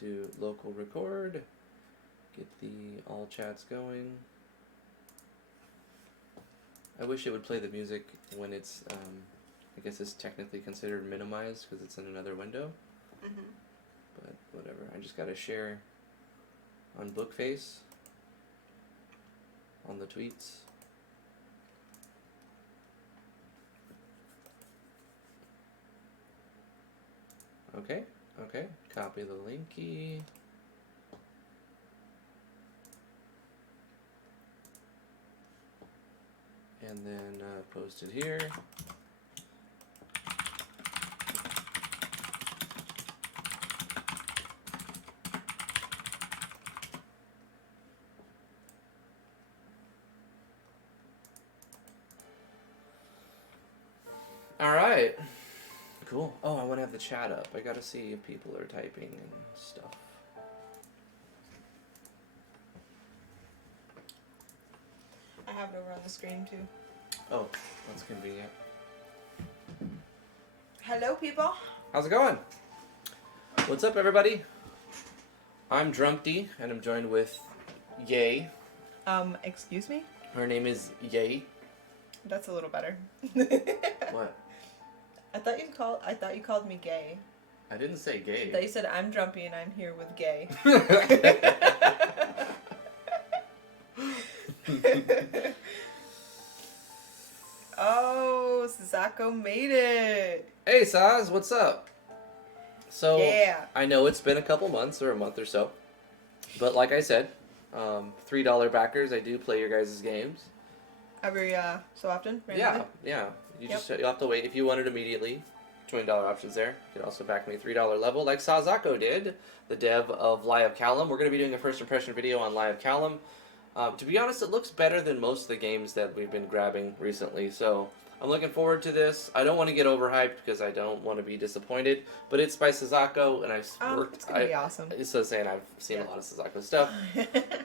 to local record. Get the all chats going. I wish it would play the music when it's, I guess it's technically considered minimized because it's in another window. Mm-hmm. But whatever. I just got to share on Bookface on the tweets. Okay, copy the linky. And then post it here. All right. Cool. Oh, I want to have the chat up. I got to see if people are typing and stuff. I have it over on the screen too. Oh, that's convenient. Hello, people. How's it going? What's up, everybody? I'm Drumpty, and I'm joined with Yay. Excuse me? Her name is Yay. That's a little better. What? I thought you called me gay. I didn't say I gay. thought you said I'm Drumpy and I'm here with gay. Oh, Zako made it. Hey, Saz, what's up? So, Yeah. I know it's been a couple months or a month or so, but like I said, $3 backers, I do play your guys' games. Every so often, randomly? Yeah. You'll have to wait if you want it immediately. $20 options there. You could also back me $3 level, like Sazako did, the dev of Lie of Caelum. We're going to be doing a first impression video on Lie of Caelum. To be honest, it looks better than most of the games that we've been grabbing recently, so I'm looking forward to this. I don't want to get overhyped because I don't want to be disappointed, but it's by Sazako, and I've worked. It's gonna be awesome. So saying I've seen a lot of Sazako stuff.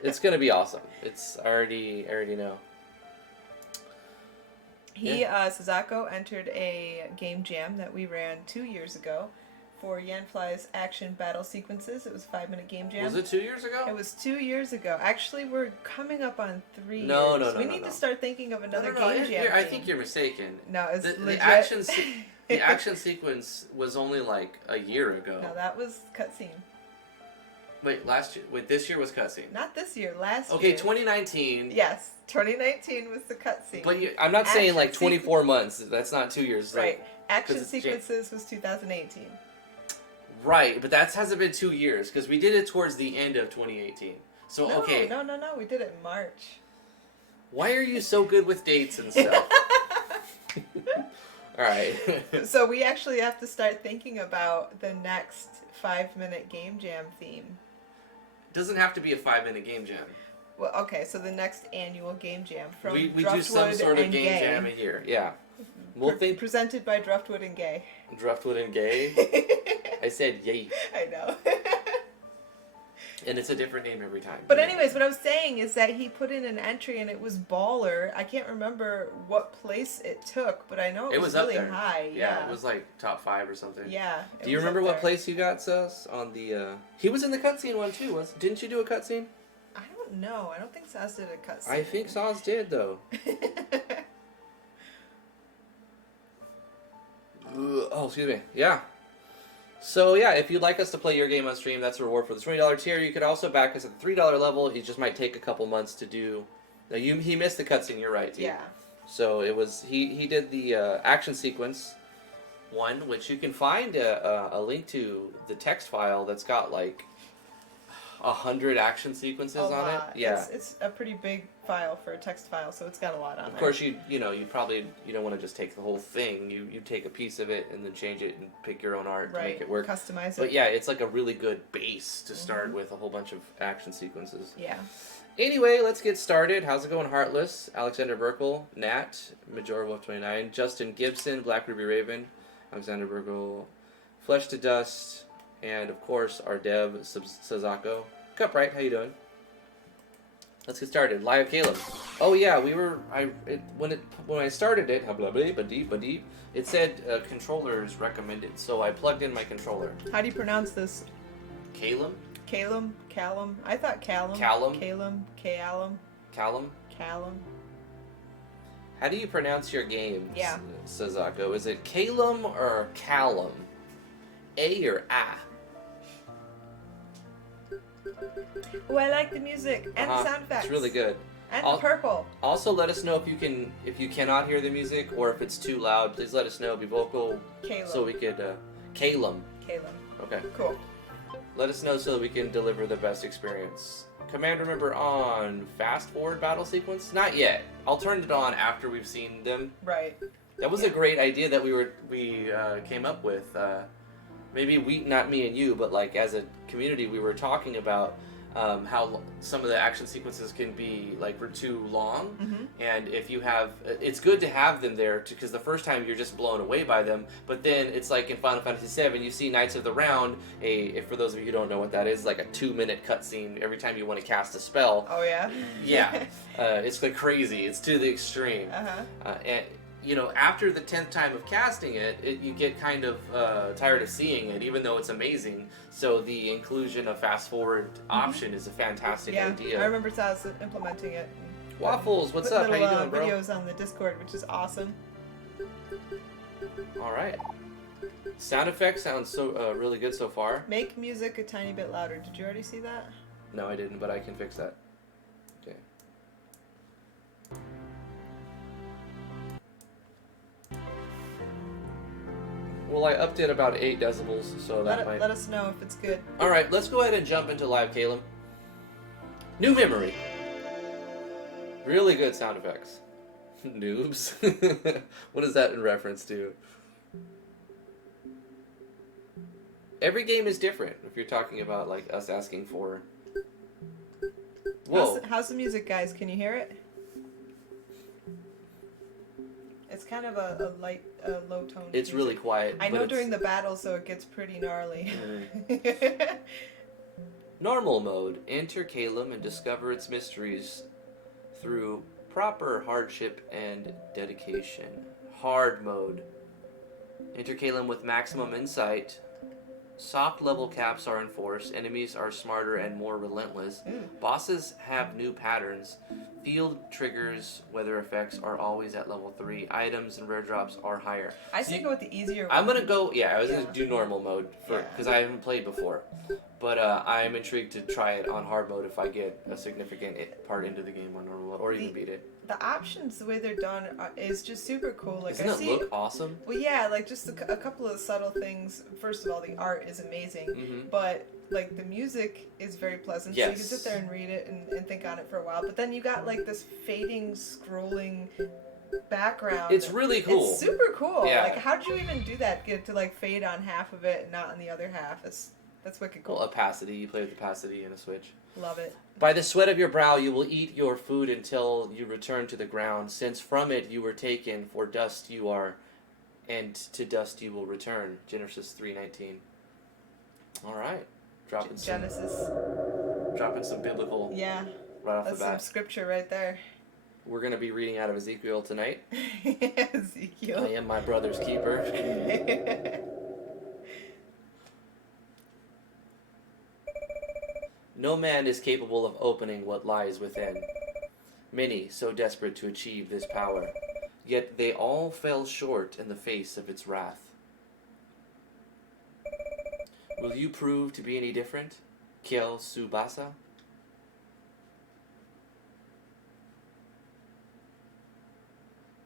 It's going to be awesome. I already know. Sazako entered a game jam that we ran 2 years ago for Yanfly's action battle sequences. It was a 5-minute game jam. Was it 2 years ago? It was 2 years ago. Actually, we're coming up on 3 years. No. We need to start thinking of another No, game jam. I think you're mistaken. No, it's legit. The action sequence was only like a year ago. No, that was cutscene. Wait, last year? Wait, this year was cutscene. Not this year, last year. Okay, 2019. Yes, 2019 was the cutscene. But I'm not saying like 24 months. That's not 2 years. Right. Action sequences was 2018. Right, but that hasn't been 2 years because we did it towards the end of 2018. So, No, okay. No, we did it in March. Why are you so good with dates and stuff? All right. So we actually have to start thinking about the next 5-minute game jam theme. It doesn't have to be a 5-minute game jam. Well, okay, so the next annual game jam from We Druftwood do some sort of and game Gay. jam a year. Yeah. We'll think Presented by Druftwood and Gay. Druftwood and Gay. I said yay. I know. And it's a different name every time. But anyways, what I was saying is that he put in an entry and it was baller. I can't remember what place it took, but I know it was really up there. high. Yeah, it was like top 5 or something. Yeah. Do you remember what place you got, Sus? On the he was in the cutscene one too. Didn't you do a cutscene? I don't know. I don't think Saz did a cutscene. I think Saz did though. Oh, excuse me. Yeah. So yeah, if you'd like us to play your game on stream, that's a reward for the $20 tier. You could also back us at the $3 level. It just might take a couple months to do. Now he missed the cutscene. You're right. T. Yeah. So it was he did the action sequence one, which you can find a link to the text file that's got like 100 action sequences on it. Yeah. It's a pretty big file for a text file, so it's got a lot on there. Of course, you probably don't want to just take the whole thing. You take a piece of it and then change it and pick your own art to make it work. Customize it. But yeah, it's like a really good base to start with a whole bunch of action sequences. Yeah. Anyway, let's get started. How's it going, Heartless? Alexander Burkle, Nat, Majora Wolf 29, Justin Gibson, Black Ruby Raven, Alexander Burkle, Flesh to Dust, and of course our dev Sazako. Cupright, how you doing? Let's get started. Lie of Caelum. Oh yeah, when I started it, it said controllers recommended, so I plugged in my controller. How do you pronounce this? Caelum? Caelum. I thought Caelum. Caelum? Caelum. Caelum? How do you pronounce your game, Yeah. Sazako? Is it Caelum or Caelum? A or A? Oh, I like the music and the sound effects. It's really good. And the purple. Also, let us know if you cannot hear the music or if it's too loud. Please let us know. Be vocal. Caelum. So we could. Caelum. Caelum. Okay. Cool. Let us know so that we can deliver the best experience. Command, remember on fast forward battle sequence? Not yet. I'll turn it on after we've seen them. Right. That was a great idea that we came up with. Maybe not me and you, but like as a community, we were talking about how some of the action sequences can be like too long, and if you have, it's good to have them there because the first time you're just blown away by them, but then it's like in Final Fantasy VII, you see Knights of the Round. If for those of you who don't know what that is, like a 2-minute cutscene every time you want to cast a spell. Oh yeah. Yeah, it's like crazy. It's to the extreme. And you know, after the 10th time of casting it, you get kind of tired of seeing it, even though it's amazing. So the inclusion of fast forward option is a fantastic idea. I remember Saz implementing it. Waffles, what's up? How you doing, bro? Videos on the Discord, which is awesome. All right. Sound effects sound so really good so far. Make music a tiny bit louder. Did you already see that? No, I didn't, but I can fix that. Okay. Well, I upped it about 8 decibels, so that might... Let us know if it's good. Alright, let's go ahead and jump into live Caelum. New memory. Really good sound effects. Noobs. What is that in reference to? Every game is different, if you're talking about like us asking for... Whoa. How's the music, guys? Can you hear it? It's kind of a light, low tone. It's really quiet. I know during the battle, so it gets pretty gnarly. Normal mode. Enter Caelum and discover its mysteries through proper hardship and dedication. Hard mode. Enter Caelum with maximum insight. Soft level caps are enforced. Enemies are smarter and more relentless. Bosses have new patterns. Field triggers, weather effects are always at level 3. Items and rare drops are higher. I say go with the easier one. I'm gonna go. Yeah, I was gonna do normal mode because I haven't played before. But I'm intrigued to try it on hard mode if I get a significant part into the game on normal mode, or even beat it. The options, the way they're done, is just super cool. Like, Doesn't it look awesome? Well, yeah, like just a couple of subtle things. First of all, the art is amazing, but like the music is very pleasant. Yes. So you can sit there and read it and think on it for a while. But then you got like this fading, scrolling background. It's really cool. It's super cool. Yeah. Like, how'd you even do that? Get it to like fade on half of it and not on the other half? That's wicked cool. Well, opacity. You play with opacity and a switch. Love it. By the sweat of your brow you will eat your food until you return to the ground, since from it you were taken, for dust you are, and to dust you will return. Genesis 3:19. All right. Dropping some biblical right off the bat. That's some scripture right there. We're going to be reading out of Ezekiel tonight. Ezekiel. I am my brother's keeper. No man is capable of opening what lies within. Many so desperate to achieve this power, yet they all fell short in the face of its wrath. Will you prove to be any different, Kiel Subasa?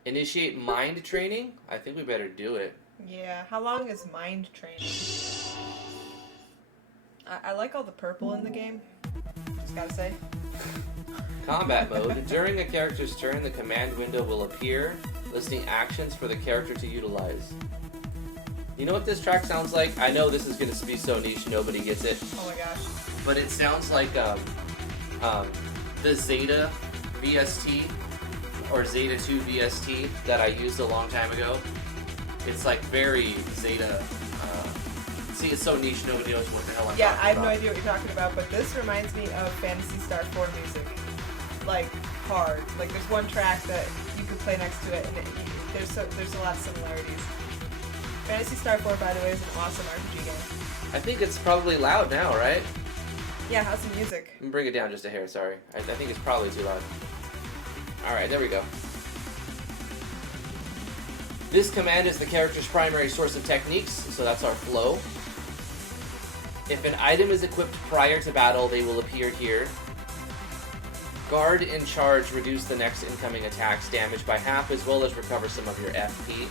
Initiate mind training? I think we better do it. Yeah, how long is mind training? I like all the purple in the game. Just gotta say. Combat mode. During a character's turn, the command window will appear, listing actions for the character to utilize. You know what this track sounds like? I know this is going to be so niche, nobody gets it. Oh my gosh. But it sounds like the Zeta VST, or Zeta 2 VST that I used a long time ago. It's like very Zeta. See, it's so niche, nobody knows what the hell I'm talking about. Yeah, I have no idea what you're talking about, but this reminds me of Phantasy Star 4 music. Like, hard. Like, there's one track that you can play next to it, and there's a lot of similarities. Phantasy Star 4, by the way, is an awesome RPG game. I think it's probably loud now, right? Yeah, how's the music? Let me bring it down just a hair, sorry. I think it's probably too loud. Alright, there we go. This command is the character's primary source of techniques, so that's our flow. If an item is equipped prior to battle, they will appear here. Guard and charge reduce the next incoming attack's damage by half, as well as recover some of your FP.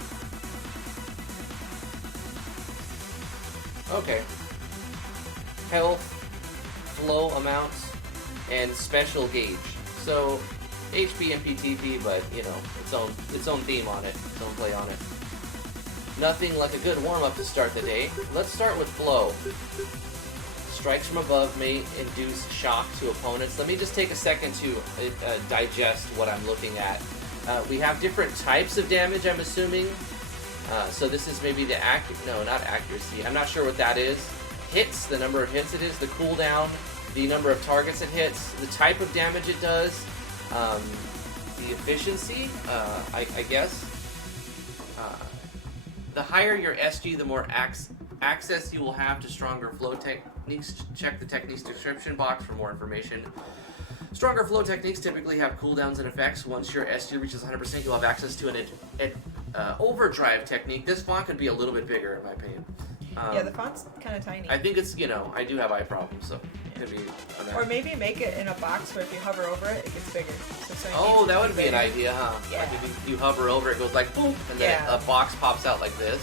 Okay. Health, flow amounts, and special gauge. So, HP, MP, TP, but, you know, its own theme on it, its own play on it. Nothing like a good warm-up to start the day. Let's start with flow. Strikes from above may induce shock to opponents. Let me just take a second to digest what I'm looking at. We have different types of damage, I'm assuming. So this is maybe the not accuracy. I'm not sure what that is. Hits, the number of hits it is, the cooldown, the number of targets it hits, the type of damage it does, the efficiency, I guess. The higher your SG, the more access you will have to stronger flow techniques. Check the techniques description box for more information. Stronger flow techniques typically have cooldowns and effects. Once your SG reaches 100%, you'll have access to an overdrive technique. This font could be a little bit bigger, in my opinion. Yeah, the font's kind of tiny. I think it's, I do have eye problems, so it could be on that. Or maybe make it in a box where if you hover over it, it gets bigger. Oh, that would be an idea, huh? Yeah. Like if you hover over it, goes like boom, and then a box pops out like this.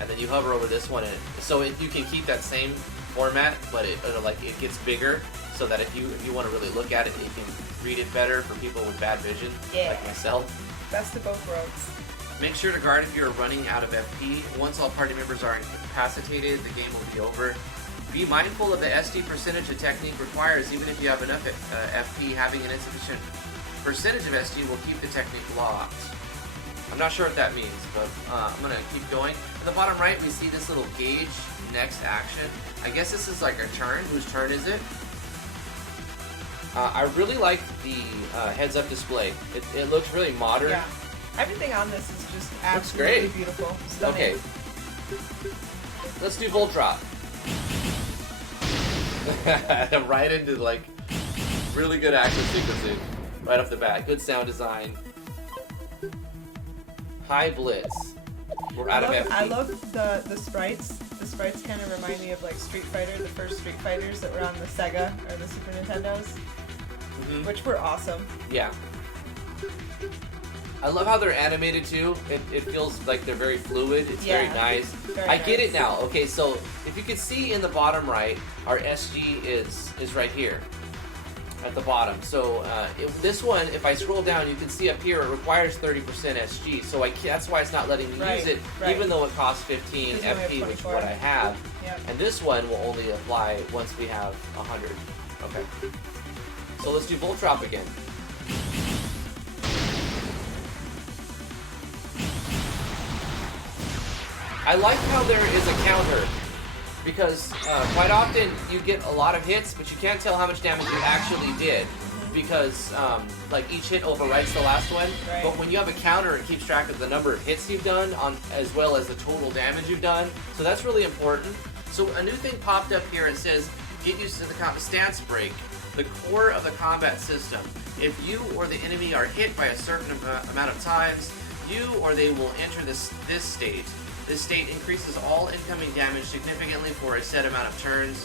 And then you hover over this one, and you can keep that same format, but it gets bigger, so that if you want to really look at it, you can read it better for people with bad vision, like myself. Best of both worlds. Make sure to guard if you're running out of FP. Once all party members are incapacitated, the game will be over. Be mindful of the SD percentage a technique requires. Even if you have enough FP, having an insufficient percentage of SD will keep the technique locked. I'm not sure what that means, but I'm going to keep going. In the bottom right, we see this little gauge, next action. I guess this is like a turn. Whose turn is it? I really like the heads-up display. It looks really modern. Yeah. Everything on this is just absolutely beautiful. Stunning. Okay. Let's do Volt Drop. Right into, really good action sequencing. Right off the bat. Good sound design. High Blitz. We're out of FP. I love the sprites. The sprites kind of remind me of, Street Fighter, the first Street Fighters that were on the Sega or the Super Nintendos. Mm-hmm. Which were awesome. Yeah. I love how they're animated too. It feels like they're very fluid. It's very nice. I get it now. Okay, so if you can see in the bottom right, our SG is right here at the bottom. So this one, if I scroll down, you can see up here it requires 30% SG. So that's why it's not letting me use it, even though it costs 15 FP, which is what I have. Yep. And this one will only apply once we have 100. Okay. So let's do Volt Drop again. I like how there is a counter, because quite often you get a lot of hits, but you can't tell how much damage you actually did, because each hit overwrites the last one. Right. But when you have a counter, it keeps track of the number of hits you've done, as well as the total damage you've done. So that's really important. So a new thing popped up here. It says, get used to the stance break, the core of the combat system. If you or the enemy are hit by a certain amount of times, you or they will enter this state. This state increases all incoming damage significantly for a set amount of turns.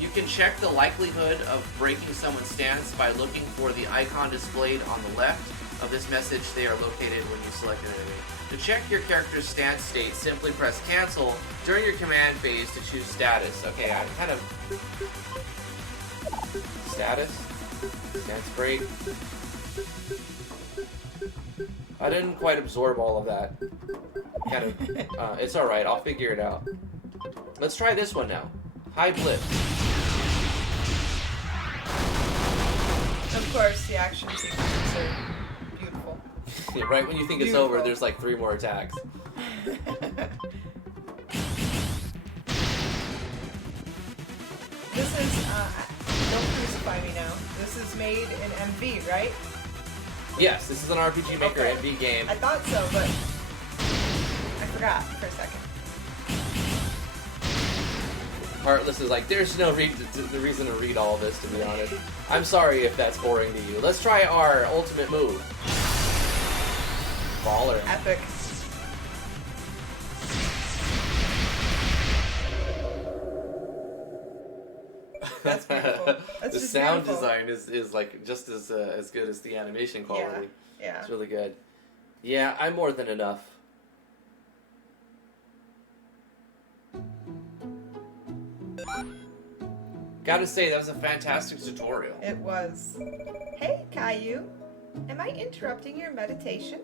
You can check the likelihood of breaking someone's stance by looking for the icon displayed on the left of this message. They are located when you select an enemy. To check your character's stance state, simply press cancel during your command phase to choose status. Okay, I'm kind of... Status? Stance break? I didn't quite absorb all of that. It's alright, I'll figure it out. Let's try this one now. High Blitz. Of course, the action sequences are beautiful. Yeah, right when you think it's over, there's 3 more attacks. This is, don't crucify me now. This is made in MV, right? Yes, this is an RPG Maker MV game. I thought so, but I forgot for a second. Heartless is like, there's no the reason to read all this, to be honest. I'm sorry if that's boring to you. Let's try our ultimate move. Baller. Epic. That's beautiful. That's The just sound beautiful. design is like just as good as the animation quality. Yeah. It's really good. Yeah, I'm more than enough. Gotta say, that was a fantastic tutorial. It was. Hey, Caillou. Am I interrupting your meditation?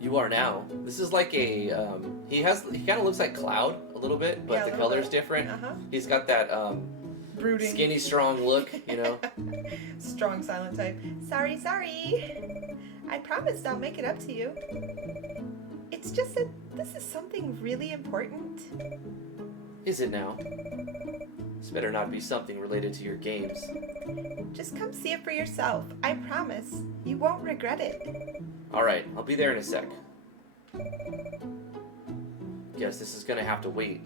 You are now. This is like a he kind of looks like Cloud a little bit, but Yeah, a the little color's bit. different. Uh-huh. He's got that Brooding. skinny, strong look, you know. Strong silent type. Sorry. I promised I'll make it up to you. It's just that this is something really important. Is it now? This better not be something related to your games. Just come see it for yourself. I promise. You won't regret it. Alright, I'll be there in a sec. Guess this is gonna have to wait.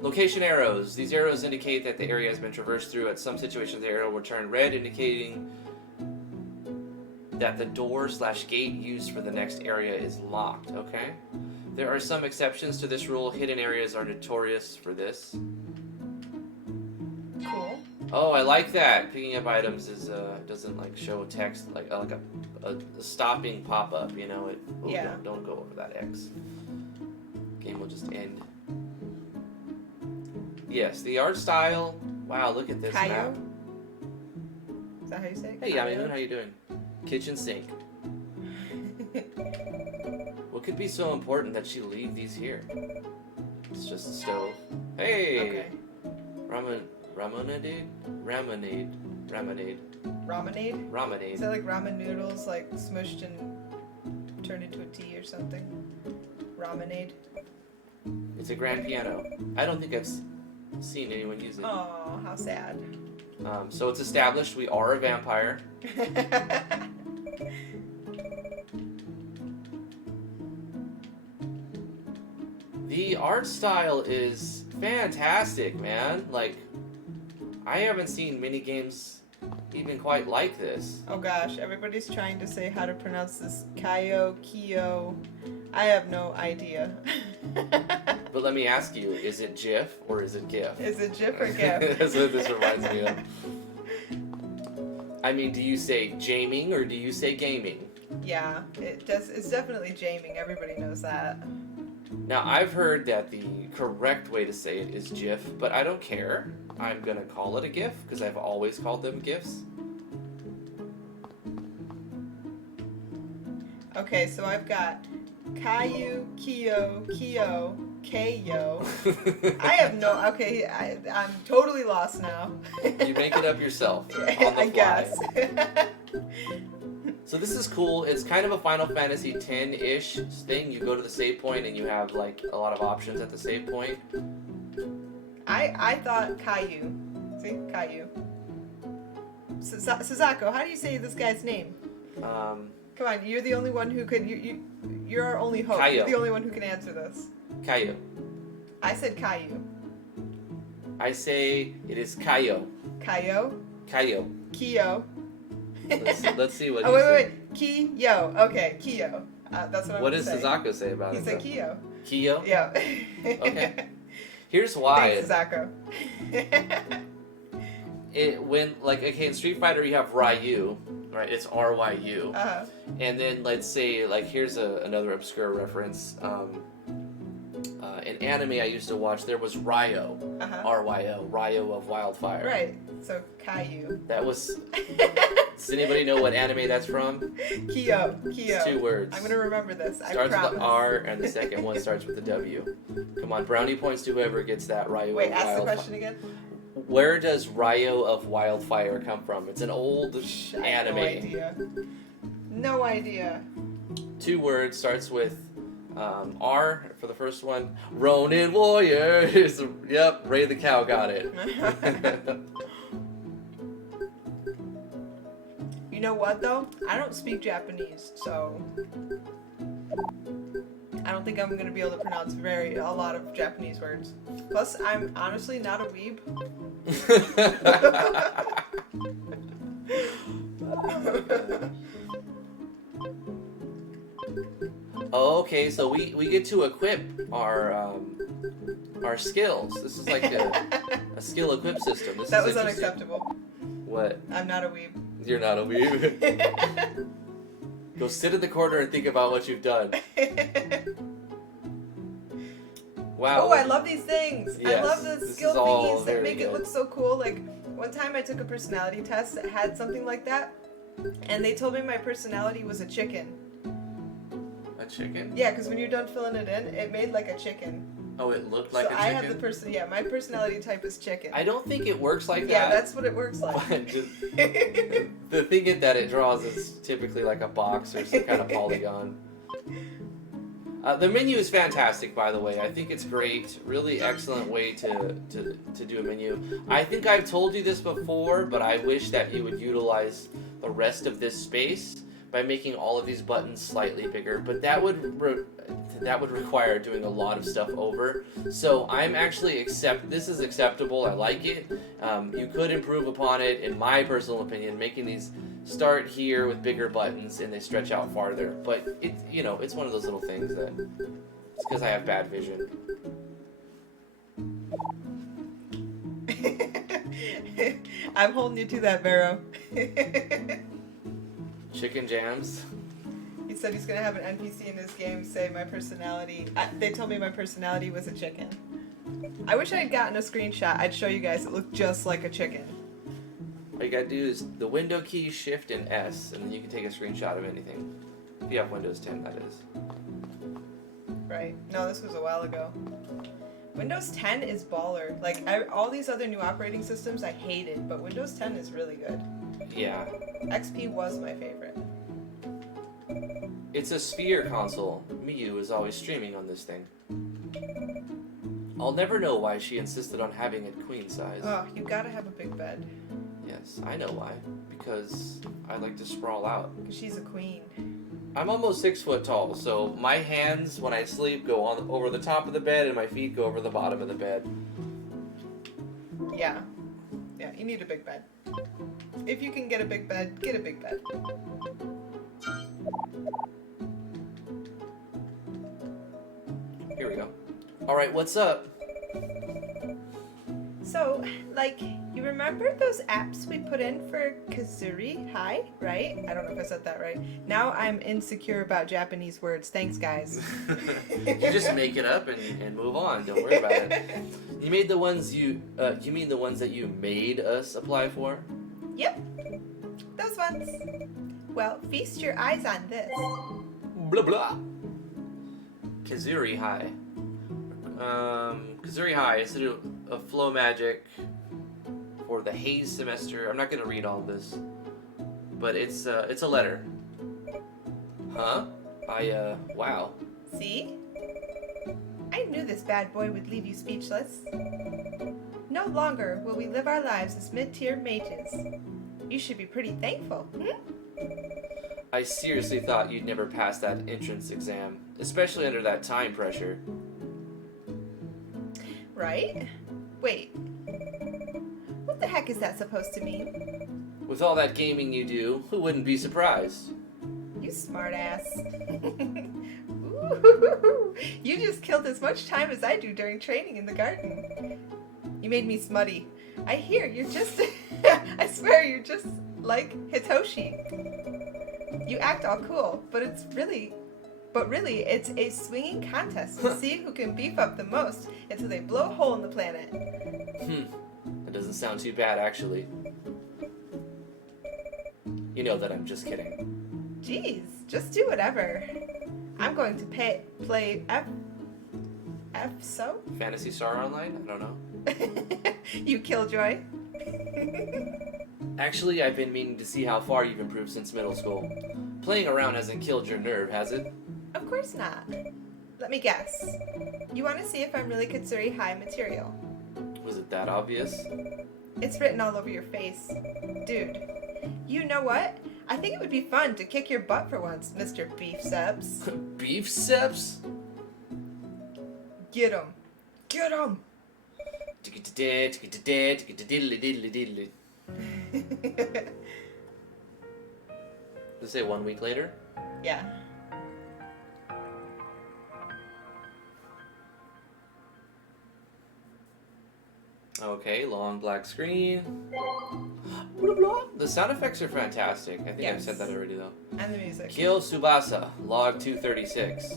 Location arrows. These arrows indicate that the area has been traversed through. At some situations, the arrow will turn red, indicating that the door/gate used for the next area is locked, okay? There are some exceptions to this rule. Hidden areas are notorious for this. Cool. Oh, I like that. Picking up items is doesn't like show text like a stopping pop-up, you know. Yeah. Don't go over that X. Game will just end. Yes, the art style. Wow, look at this Caillou? map. Is that how you say it? Hey, Caillou? Yami, how you doing? Kitchen sink. What could be so important that she leave these here? It's just a stove. Hey! Okay. Ramonade? Ramonade. Ramenade? Is Ramonade. that like ramen noodles, like smushed and turned into a tea or something? Ramenade? It's a grand piano. I don't think I've seen anyone use it. Oh, how sad. So it's established we are a vampire. The art style is fantastic, man. Like, I haven't seen many games even quite like this. Oh gosh, everybody's trying to say how to pronounce this. Kyo. I have no idea. But let me ask you, is it GIF or is it GIF? Is it GIF or GIF? That's what this reminds me of. I mean, do you say jaming or do you say gaming? Yeah, it's definitely jaming. Everybody knows that. Now, I've heard that the correct way to say it is GIF, but I don't care. I'm gonna call it a GIF because I've always called them GIFs. Okay, so I've got Caillou, Kyo, Kayo. I have no. Okay, I'm totally lost now. You make it up yourself on the fly. I guess. So this is cool. It's kind of a Final Fantasy X-ish thing. You go to the save point and you have like a lot of options at the save point. I thought Caillou. See, Caillou. Suzako, how do you say this guy's name? Come on, you're the only one who could. You're our only hope. Kayo. You're the only one who can answer this. Kayo. I said Caillou. I say it is Kayo. Kayo. Kayo. Kyo. Let's see what Oh, he wait, said. Kyo. Okay, Kyo. That's what I'm What gonna does say. Suzako say about He it? said though? Kyo. Kiyo? Yeah. Okay. Here's why. Thanks, Suzako. In Street Fighter you have Ryu, right? It's RYU. Uh-huh. And then let's say here's another obscure reference. In anime I used to watch, there was Ryo, R-Y-O, Ryo of Wildfire. Right. So Caillou. That was. Does anybody know what anime that's from? Kyo. It's 2 words. I'm gonna remember this. I Starts promise. with the R and the second one starts with the W. Come on, brownie points to whoever gets that Ryo Wait, of ask the Wildfire. question again. Where does Ryo of Wildfire come from? It's an old I have anime. no idea. No idea. 2 words, starts with R for the first one. Ronin Warriors. Yep, Ray the Cow got it. You You know what, though? I don't speak Japanese, so I don't think I'm going to be able to pronounce a lot of Japanese words. Plus, I'm honestly not a weeb. Oh, okay, so we get to equip our skills. This is like a skill equip system. That was unacceptable. What? I'm not a weeb. You're not a weeb. Go sit in the corner and think about what you've done. Wow. Oh, I love these things. Yes, I love the this skill is all thingies that very make it good. look so cool. Like, one time I took a personality test that had something like that, and they told me my personality was a chicken. A chicken? Yeah, because when you're done filling it in, it made like a chicken. Oh, it looked like So a I chicken? have the yeah, my personality type is chicken. I don't think it works like Yeah, that. that's what it works like. But the thing that it draws is typically like a box or some kind of polygon. The menu is fantastic, by the way. I think it's great. Really excellent way to do a menu. I think I've told you this before, but I wish that you would utilize the rest of this space by making all of these buttons slightly bigger. But that would require doing a lot of stuff over. So I'm actually this is acceptable. I like it. You could improve upon it, in my personal opinion, making these start here with bigger buttons and they stretch out farther. But it's one of those little things that it's because I have bad vision. I'm holding you to that, Vero. Chicken jams. He said he's gonna have an NPC in his game say my personality. They told me my personality was a chicken. I wish I had gotten a screenshot. I'd show you guys. It looked just like a chicken. All you gotta do is the window key, Shift, and S, and then you can take a screenshot of anything. If you have Windows 10, that is. Right. No, this was a while ago. Windows 10 is baller. Like, all these other new operating systems I hated, but Windows 10 is really good. Yeah. XP was my favorite. It's a Sphere console. Miyu is always streaming on this thing. I'll never know why she insisted on having it queen size. Oh, you gotta have a big bed. Yes, I know why. Because I like to sprawl out. Because she's a queen. I'm almost 6 foot tall, so my hands, when I sleep, go over the top of the bed, and my feet go over the bottom of the bed. Yeah. Yeah, you need a big bed. If you can get a big bed, get a big bed. Here we go. Alright, what's up? So, like, you remember those apps we put in for Kazuri High, right? I don't know if I said that right. Now I'm insecure about Japanese words. Thanks, guys. You just make it up and move on. Don't worry about it. You made the ones you mean the ones that you made us apply for? Yep. Those ones. Well, feast your eyes on this. Blah blah. Kazuri High. Kazuri High is a flow magic for the Haze semester. I'm not gonna read all this, but it's a letter. Huh? Wow. See? I knew this bad boy would leave you speechless. No longer will we live our lives as mid-tier mages. You should be pretty thankful, I seriously thought you'd never pass that entrance exam, especially under that time pressure. Right? Wait. What the heck is that supposed to mean? With all that gaming you do, who wouldn't be surprised? You smartass. Ooh, you just killed as much time as I do during training in the garden. You made me smutty. I hear you're just... I swear you're just like Hitoshi. You act all cool, but really, it's a swinging contest to see who can beef up the most until they blow a hole in the planet. That doesn't sound too bad, actually. You know that I'm just kidding. Jeez, just do whatever. I'm going to play so? Phantasy Star Online? I don't know. You killjoy. Actually, I've been meaning to see how far you've improved since middle school. Playing around hasn't killed your nerve, has it? Of course not. Let me guess. You want to see if I'm really Katsuri High material. Was it that obvious? It's written all over your face. Dude, you know what? I think it would be fun to kick your butt for once, Mr. Beefceps. Beefceps? Get him. Get him. Let's say 1 week later. Yeah. Okay, long black screen. The sound effects are fantastic. I think I've said that already though. And the music. Kyo Tsubasa, log 236.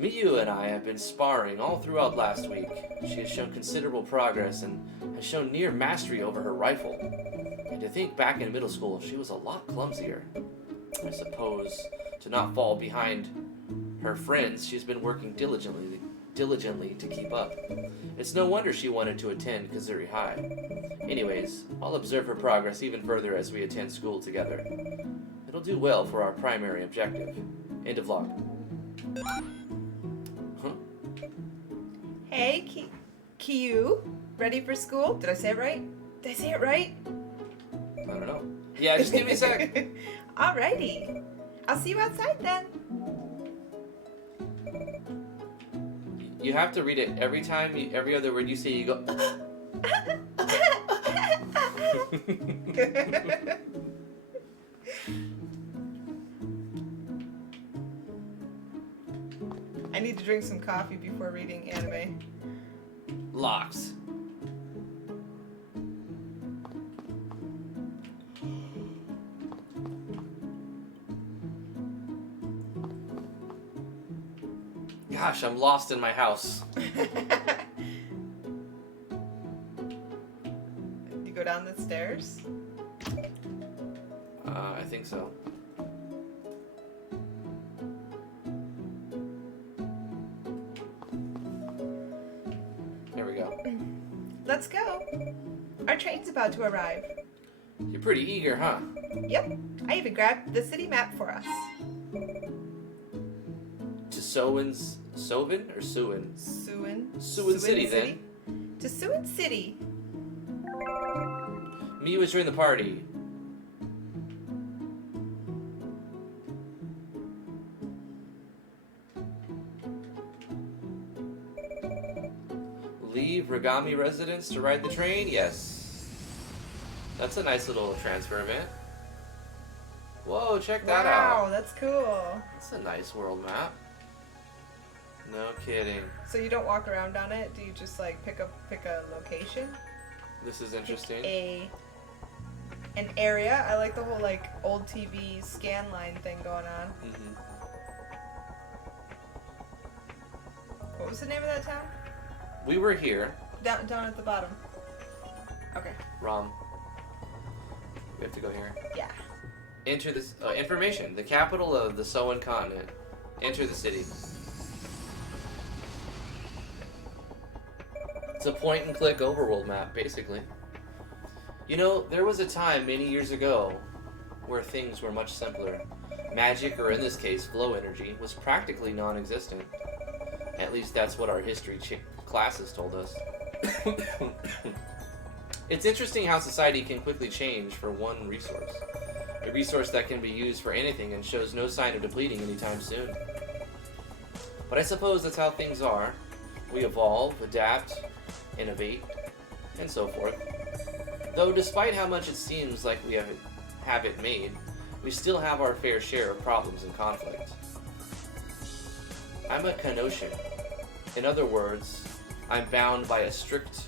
Miyu and I have been sparring all throughout last week. She has shown considerable progress and has shown near mastery over her rifle. And to think back in middle school, she was a lot clumsier. I suppose to not fall behind her friends, she's been working diligently to keep up. It's no wonder she wanted to attend Kazuri High. Anyways, I'll observe her progress even further as we attend school together. It'll do well for our primary objective. End of vlog. Huh? Hey, Kiyu. Ready for school? Did I say it right? Did I say it right? I don't know. Yeah, just give me a sec. Alrighty. I'll see you outside then. You have to read it every time, every other word you say, you go. I need to drink some coffee before reading anime. Locks. Gosh, I'm lost in my house. You go down the stairs? I think so. There we go. Let's go. Our train's about to arrive. You're pretty eager, huh? Yep. I even grabbed the city map for us. To Sowin or Suwin? Suwin City, then. To Suwin City. Miyu is during the party. Leave Ragami residence to ride the train? Yes. That's a nice little transfer event. Whoa, check that out. Wow, that's cool. That's a nice world map. No kidding. So you don't walk around on it? Do you just like pick a location? This is interesting. An area. I like the whole like old TV scan line thing going on. Mm-hmm. What was the name of that town? We were here. Down at the bottom. Okay. Rom. We have to go here. Yeah. Enter this information. The capital of the Soan continent. Enter the city. It's a point-and-click overworld map, basically. You know, there was a time many years ago where things were much simpler. Magic, or in this case, glow energy, was practically non-existent. At least that's what our history classes told us. It's interesting how society can quickly change for one resource. A resource that can be used for anything and shows no sign of depleting anytime soon. But I suppose that's how things are. We evolve, adapt, innovate, and so forth. Though despite how much it seems like we have it made, we still have our fair share of problems and conflict. I'm a Kenoshian. In other words, I'm bound by a strict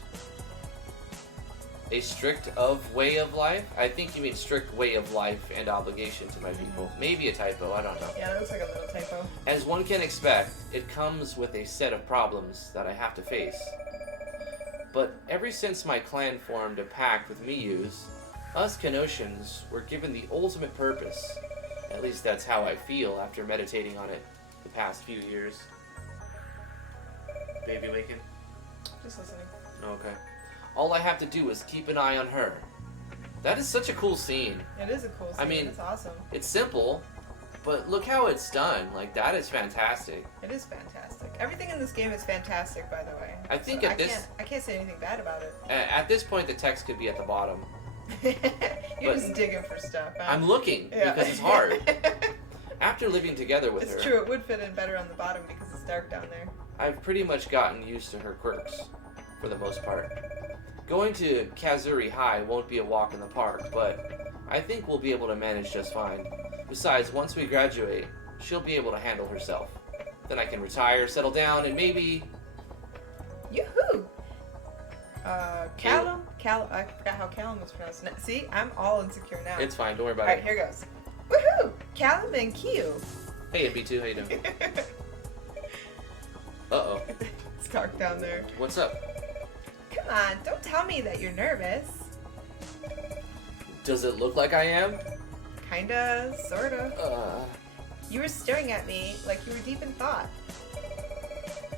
way of life? I think you mean strict way of life and obligation to my people. Maybe a typo, I don't know. Yeah, that looks like a little typo. As one can expect, it comes with a set of problems that I have to face. But ever since my clan formed a pact with Miyus, us Kenoshians were given the ultimate purpose. At least that's how I feel after meditating on it the past few years. Baby waking? Just listening. Okay. All I have to do is keep an eye on her. That is such a cool scene. It is a cool scene. I mean, it's awesome. It's simple, but look how it's done. Like, that is fantastic. It is fantastic. Everything in this game is fantastic, by the way. I think so at this... I can't say anything bad about it. At this point, the text could be at the bottom. You're just digging for stuff. Huh? I'm looking because it's hard. After living together with her... It's true, it would fit in better on the bottom because it's dark down there. I've pretty much gotten used to her quirks, for the most part. Going to Kazuri High won't be a walk in the park, but I think we'll be able to manage just fine. Besides, once we graduate, she'll be able to handle herself. Then I can retire, settle down, and maybe... Yoo-hoo! Caelum? I forgot how Caelum was pronounced. See, I'm all insecure now. It's fine, don't worry about Alright, it. here goes. Woohoo! Caelum and Q. Hey, MB2, how you doing? Uh-oh. It's dark down there. What's up? Come on, don't tell me that you're nervous. Does it look like I am? Kinda, sorta. You were staring at me like you were deep in thought.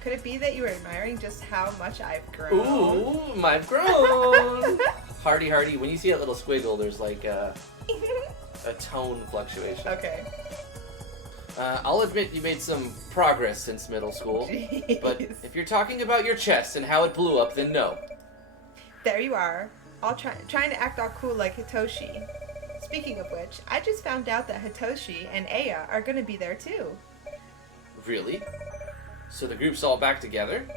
Could it be that you were admiring just how much I've grown? Ooh, I've grown! Hardy, hardy. When you see that little squiggle, there's like a tone fluctuation. Okay. I'll admit you made some progress since middle school. Jeez. But if you're talking about your chest and how it blew up, then no. There you are, all trying to act all cool like Hitoshi. Speaking of which, I just found out that Hitoshi and Aya are gonna be there too. Really? So the group's all back together?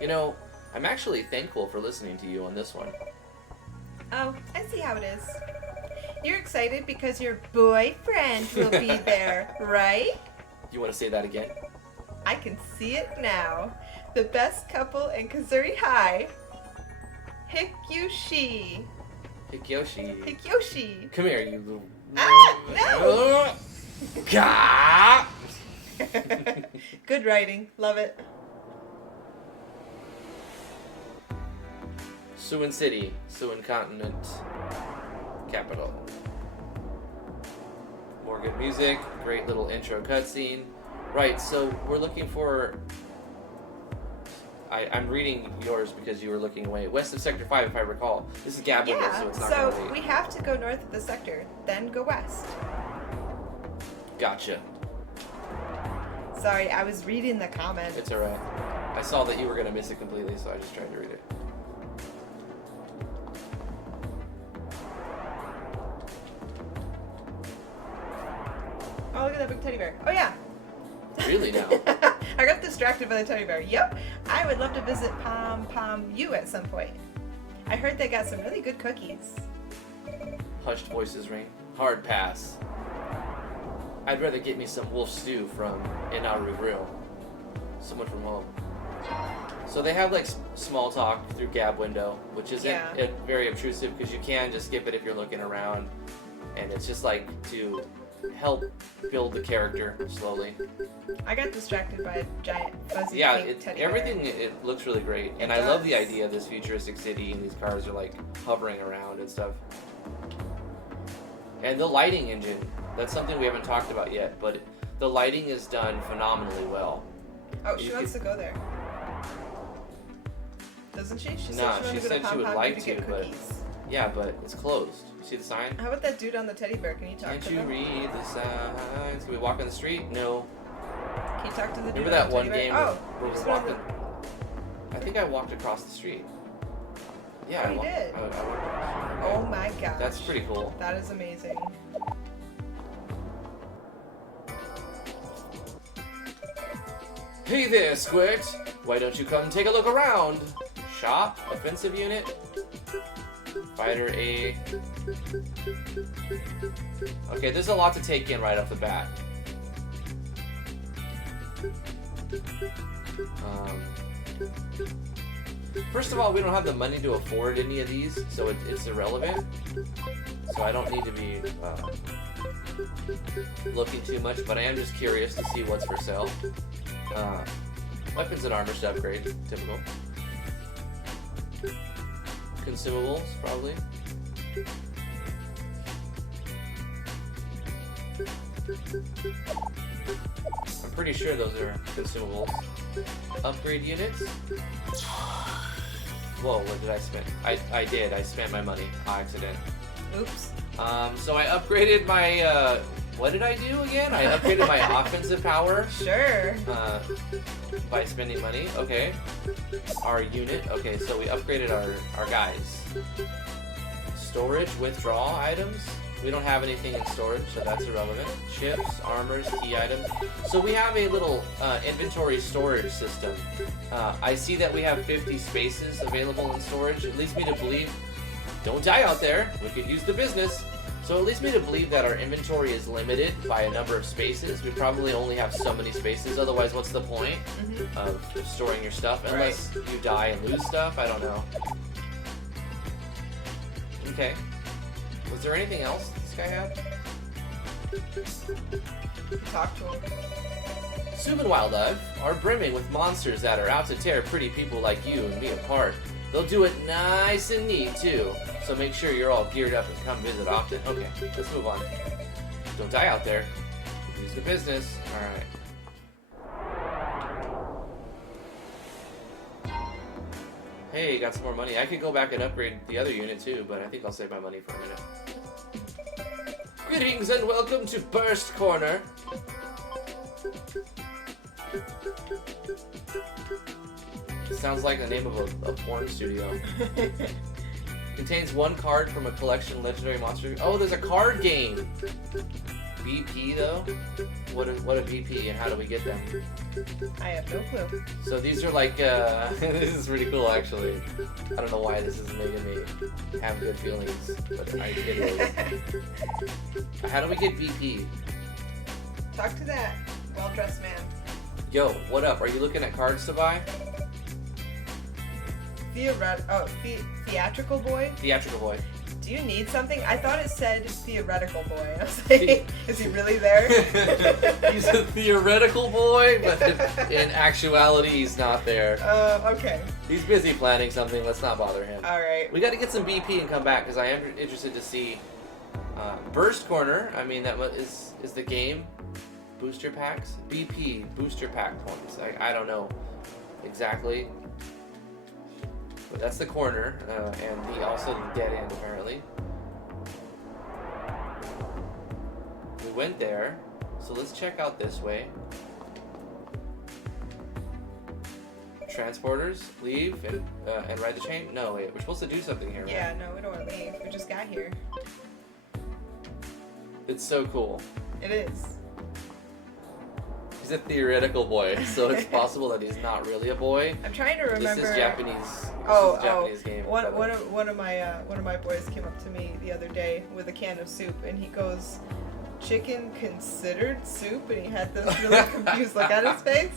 You know, I'm actually thankful for listening to you on this one. Oh, I see how it is. You're excited because your boyfriend will be there, right? You want to say that again? I can see it now. The best couple in Kazuri High. Hikyushi. Hikyoshi. Come here, you little... Ah, no! Gah! Good writing. Love it. Suwon City, Suwon Continent, capital. More good music, great little intro cutscene. Right, so we're looking for... I'm reading yours because you were looking away. West of Sector 5, if I recall. This is Gabriel, so it's not so going to we have to go north of the sector, then go west. Gotcha. Sorry, I was reading the comments. It's alright. I saw that you were going to miss it completely, so I just tried to read it. Oh, look at that big teddy bear. Oh, yeah. Really now? I got distracted by the teddy bear. Yep. I would love to visit Pom U at some point. I heard they got some really good cookies. Hushed voices ring. Hard pass. I'd rather get me some wolf stew from Inaru Grill. Someone from home. So they have like small talk through Gab window, which isn't very obtrusive because you can just skip it if you're looking around. And it's just like to help build the character slowly. I got distracted by a giant fuzzy pink teddy bear. Everything, it looks really great. And I love the idea of this futuristic city and these cars are like hovering around and stuff. And the lighting engine, that's something we haven't talked about yet, but the lighting is done phenomenally well. Oh, she wants to go there. Doesn't she? She said she would like to, get but cookies. yeah, but it's closed. See the sign? How about that dude on the teddy bear? Can you talk to him? Can't you read the signs? Can we walk on the street? No. Can you talk to the dude Remember on that the one teddy game bear? where we walked? I think I walked across the street. Yeah, you did. I walked across. Okay. Oh my gosh. That's pretty cool. That is amazing. Hey there, Squirt! Why don't you come take a look around? Shop, offensive unit, fighter A. Okay, there's a lot to take in right off the bat. First of all, we don't have the money to afford any of these, so it's irrelevant. So I don't need to be looking too much, but I am just curious to see what's for sale. Weapons and armor to upgrade, typical. Consumables, probably. I'm pretty sure those are consumables. Upgrade units. Whoa, what did I spend? I did. I spent my money. Accident. Oops. So I upgraded my, what did I do again? I upgraded my offensive power. Sure. By spending money. Okay. Our unit. Okay, so we upgraded our guys. storage withdraw items. We don't have anything in storage, so that's irrelevant. Chips, armors, key items. So we have a little inventory storage system. I see that we have 50 spaces available in storage. It leads me to believe, don't die out there, we could use the business. So it leads me to believe that our inventory is limited by a number of spaces. We probably only have so many spaces, otherwise what's the point of storing your stuff? Unless you die and lose stuff, I don't know. Okay. Was there anything else this guy had? Talk to him. Soup and Wildlife are brimming with monsters that are out to tear pretty people like you and me apart. They'll do it nice and neat, too. So make sure you're all geared up and come visit often. Okay, let's move on. Don't die out there. Use the business. Alright. Hey, got some more money. I could go back and upgrade the other unit too, but I think I'll save my money for a minute. Greetings and welcome to Burst Corner. Sounds like the name of a porn studio. Contains one card from a collection of legendary monsters. Oh, there's a card game! BP though? What a BP and how do we get them? I have no clue. So these are like, this is pretty cool actually. I don't know why this is making me have good feelings, but it is. How do we get BP? Talk to that well-dressed man. Yo, what up? Are you looking at cards to buy? Theatrical boy? Theatrical boy. Do you need something? I thought it said theoretical boy. I was like, is he really there? He's a theoretical boy, but in actuality, he's not there. Okay. He's busy planning something. Let's not bother him. All right. We got to get some BP and come back because I am interested to see Burst Corner. I mean, that is the game. Booster packs? BP, booster pack points. I don't know exactly. But that's the corner, and also the dead end, apparently. We went there, so let's check out this way. Transporters, leave, and ride the train? No, wait, we're supposed to do something here, right? Yeah, no, we don't want to leave. We just got here. It's so cool. It is. He's a theoretical boy, so it's possible that he's not really a boy. I'm trying to remember. This is Japanese. This is a Japanese game. One of my boys came up to me the other day with a can of soup, and he goes, "Chicken considered soup?" And he had this really confused look on his face.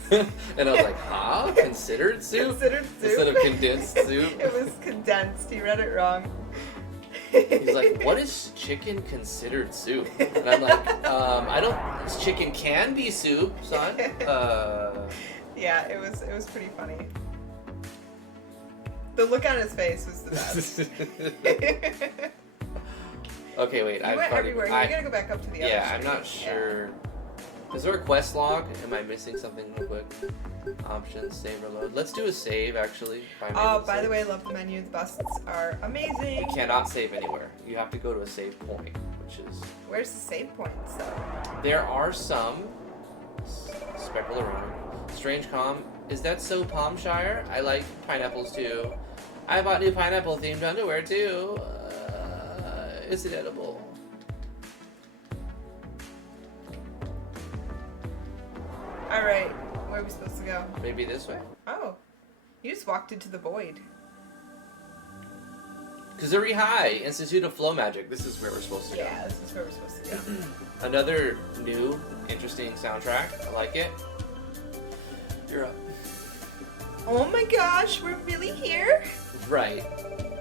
And I was like, "Huh? Considered soup? Considered soup Instead of condensed soup?" It was condensed. He read it wrong. He's like, "What is chicken considered soup?" And I'm like, I don't. Chicken can be soup, son. Yeah, it was pretty funny. The look on his face was the best. Okay, wait. You went everywhere. You're gonna go back up to the other. Yeah, I'm not sure. Is there a quest log? Am I missing something real quick? Options, save or load. Let's do a save, actually. Oh, by the way, I love the menu. The busts are amazing. You cannot save anywhere. You have to go to a save point, which is... Where's the save points, though? There are some. Speckle around. Strange calm. Is that so Palmshire? I like pineapples, too. I bought new pineapple-themed underwear, too. Is it edible? Alright, where are we supposed to go? Maybe this way? Oh, you just walked into the void. Kazuri High, Institute of Flow Magic. This is where we're supposed to go. Yeah, this is where we're supposed to go. Another new, interesting soundtrack. I like it. You're up. Oh my gosh, we're really here? Right.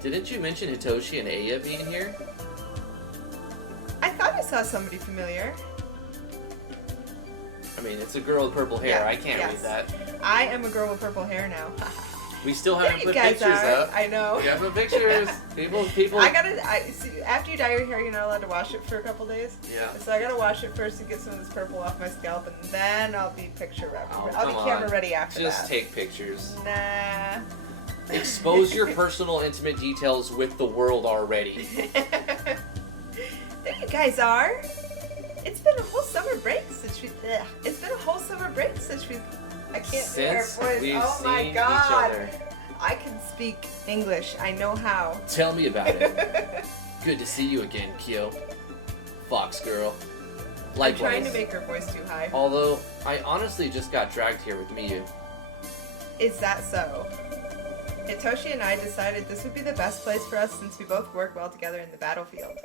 Didn't you mention Hitoshi and Aya being here? I thought I saw somebody familiar. I mean, it's a girl with purple hair. Yeah, I can't read that. I am a girl with purple hair now. We still haven't put guys pictures are. up. I know. We haven't put pictures. People. See, after you dye your hair, you're not allowed to wash it for a couple days. Yeah. So I gotta wash it first to get some of this purple off my scalp, and then I'll be picture ready. Oh, I'll be camera ready after that. Just take pictures. Nah. Expose your personal, intimate details with the world already. There you guys are. It's been a whole summer break since we. It's been a whole summer break since we. I can't do our voice. We've Oh my seen god! each other. I can speak English. I know how. Tell me about it. Good to see you again, Kyo. Fox girl. I'm Likewise. trying to make her voice too high. Although, I honestly just got dragged here with Miyu. Is that so? Hitoshi and I decided this would be the best place for us since we both work well together in the battlefield.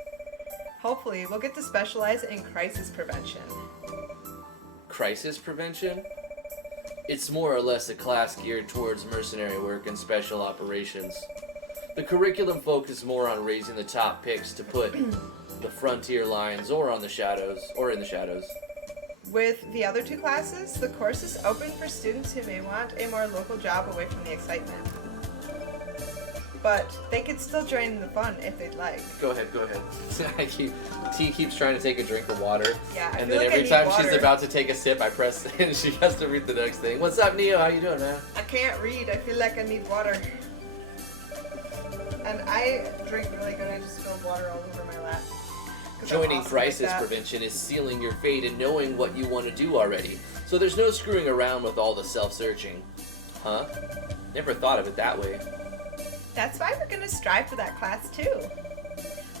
Hopefully, we'll get to specialize in crisis prevention. Crisis prevention? It's more or less a class geared towards mercenary work and special operations. The curriculum focuses more on raising the top picks to put the frontier lines or in the shadows. With the other two classes, the course is open for students who may want a more local job away from the excitement. But they could still join the fun if they'd like. Go ahead. T keeps trying to take a drink of water. Yeah, I and feel then like every time she's water. about to take a sip, I press and she has to read the next thing. What's up, Neo? How you doing, man? I can't read. I feel like I need water. And I drink really good. I just spilled water all over my lap. 'Cause I'm Joining awesome crisis like that. prevention is sealing your fate and knowing what you want to do already. So there's no screwing around with all the self-searching. Huh? Never thought of it that way. That's why we're going to strive for that class too.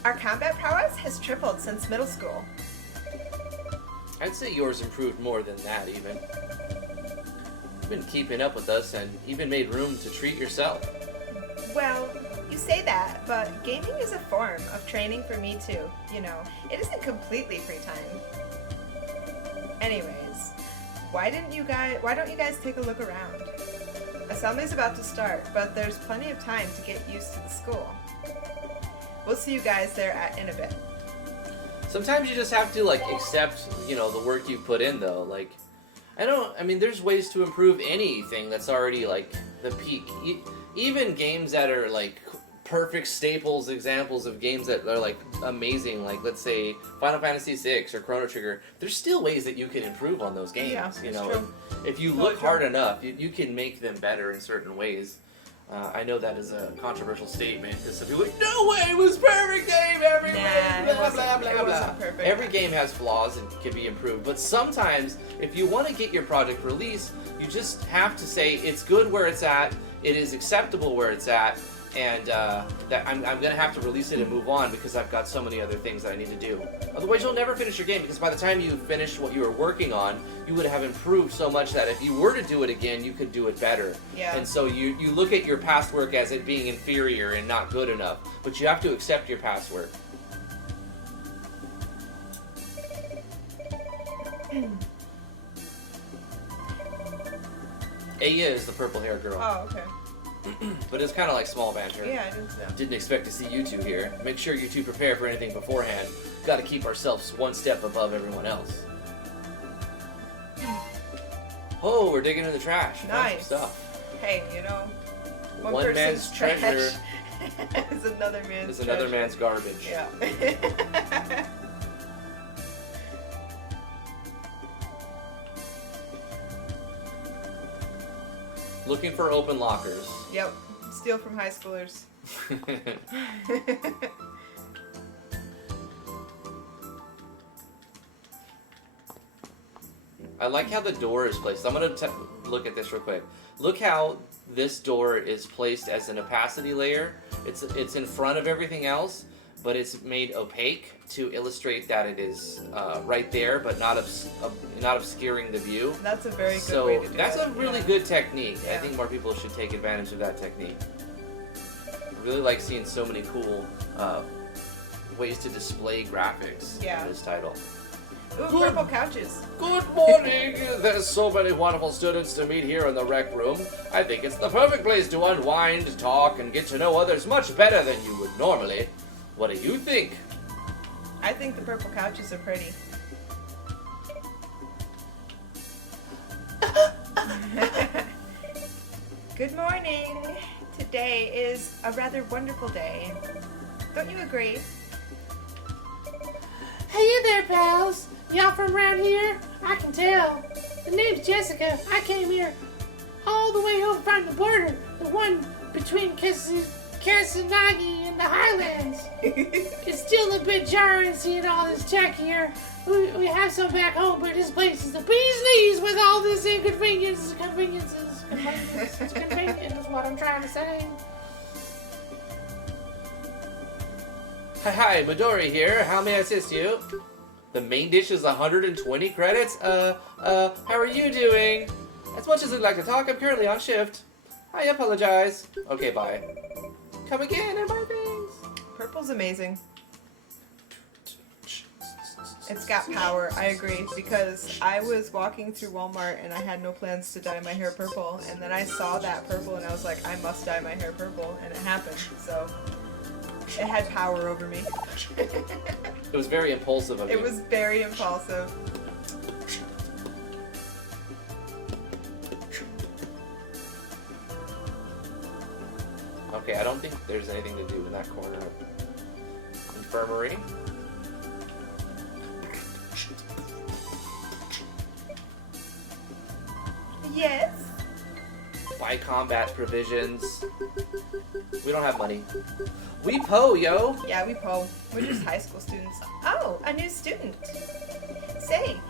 Our combat prowess has tripled since middle school. I'd say yours improved more than that, even. You've been keeping up with us and even made room to treat yourself. Well, you say that, but gaming is a form of training for me too. You know, it isn't completely free time. Anyways, why don't you guys take a look around? Assembly's about to start, but there's plenty of time to get used to the school. We'll see you guys there in a bit. Sometimes you just have to, accept, the work you've put in, though. There's ways to improve anything that's already, the peak. Even games that are, perfect staples examples of games that are, amazing, let's say, Final Fantasy VI or Chrono Trigger, there's still ways that you can improve on those games, Yeah, you that's know. true. If you look hard enough, you can make them better in certain ways. I know that is a controversial statement because some people are like, no way, it was perfect game every way, Nah, blah, blah, blah, it blah. wasn't perfect. Every game has flaws and can be improved, but sometimes if you want to get your project released, you just have to say it's good where it's at, it is acceptable where it's at, and that I'm going to have to release it and move on because I've got so many other things that I need to do. Otherwise, you'll never finish your game because by the time you finish what you were working on, you would have improved so much that if you were to do it again, you could do it better. Yeah. And so you look at your past work as it being inferior and not good enough, but you have to accept your past work. Aya is the purple-haired girl. Oh, okay. But it's kind of like small banter. Yeah, I didn't know. Didn't expect to see you two here. Make sure you two prepare for anything beforehand. Got to keep ourselves one step above everyone else. Oh, we're digging in the trash. Found some Nice. stuff. Hey, one One man's person's treasure trash is another man's is another treasure. man's garbage. Yeah. Looking for open lockers. Yep. Steal from high schoolers. I like how the door is placed. I'm going to look at this real quick. Look how this door is placed as an opacity layer. It's in front of everything else, but it's made opaque to illustrate that it is right there, but not obscuring the view. That's a very good So way to do that's it. a really yeah. good technique. I Yeah. think more people should take advantage of that technique. I really like seeing so many cool ways to display graphics Yeah. in this title. Ooh, Good. purple couches. Good morning! There's so many wonderful students to meet here in the rec room. I think it's the perfect place to unwind, talk, and get to know others much better than you would normally. What do you think? I think the purple couches are pretty. Good morning. Today is a rather wonderful day. Don't you agree? Hey there, pals. Y'all from around here? I can tell. The name's Jessica. I came here all the way over from the border, the one between Kasanagi and the Highlands. It's still a bit jarring seeing all this tech here. We have some back home, but this place is the bee's knees with all this inconveniences. It's convenient is what I'm trying to say. Hi, Midori here. How may I assist you? The main dish is 120 credits. How are you doing? As much as I'd like to talk, I'm currently on shift. I apologize. Okay, bye. Come again and buy things. Purple's amazing. It's got power, I agree, because I was walking through Walmart and I had no plans to dye my hair purple, and then I saw that purple and I was like, I must dye my hair purple, and it happened, so it had power over me. It was very impulsive of you. It was very impulsive. Okay, I don't think there's anything to do in that corner. Infirmary. Yes. Buy combat provisions. We don't have money. We po, yo! Yeah, we po. We're just high school students. Oh, a new student. Say,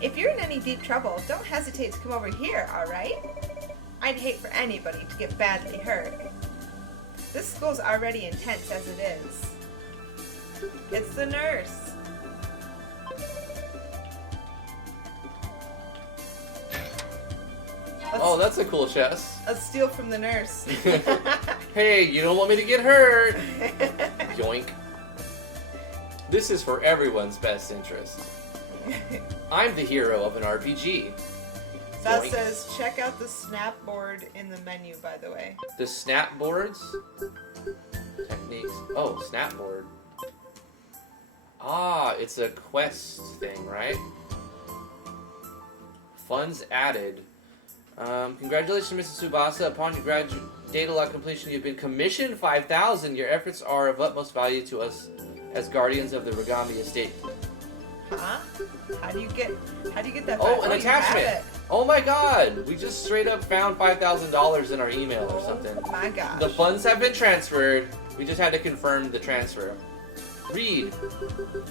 if you're in any deep trouble, don't hesitate to come over here, alright? I'd hate for anybody to get badly hurt. This school's already intense as it is. It's the nurse. Oh, that's a cool chest. A steal from the nurse. Hey, you don't want me to get hurt! Yoink. This is for everyone's best interest. I'm the hero of an RPG. That Yoink. says, check out the snap board in the menu, by the way. The snap boards? Techniques. Oh, snap board. Ah, it's a quest thing, right? Funds added. Congratulations, Mrs. Tsubasa. Upon your data log completion, you've been commissioned 5,000. Your efforts are of utmost value to us as guardians of the Ragami estate. Huh? How do you get that? Oh, an you have attachment. it. Oh my god! We just straight up found $5,000 in our email or something. Oh my gosh. The funds have been transferred. We just had to confirm the transfer. Read.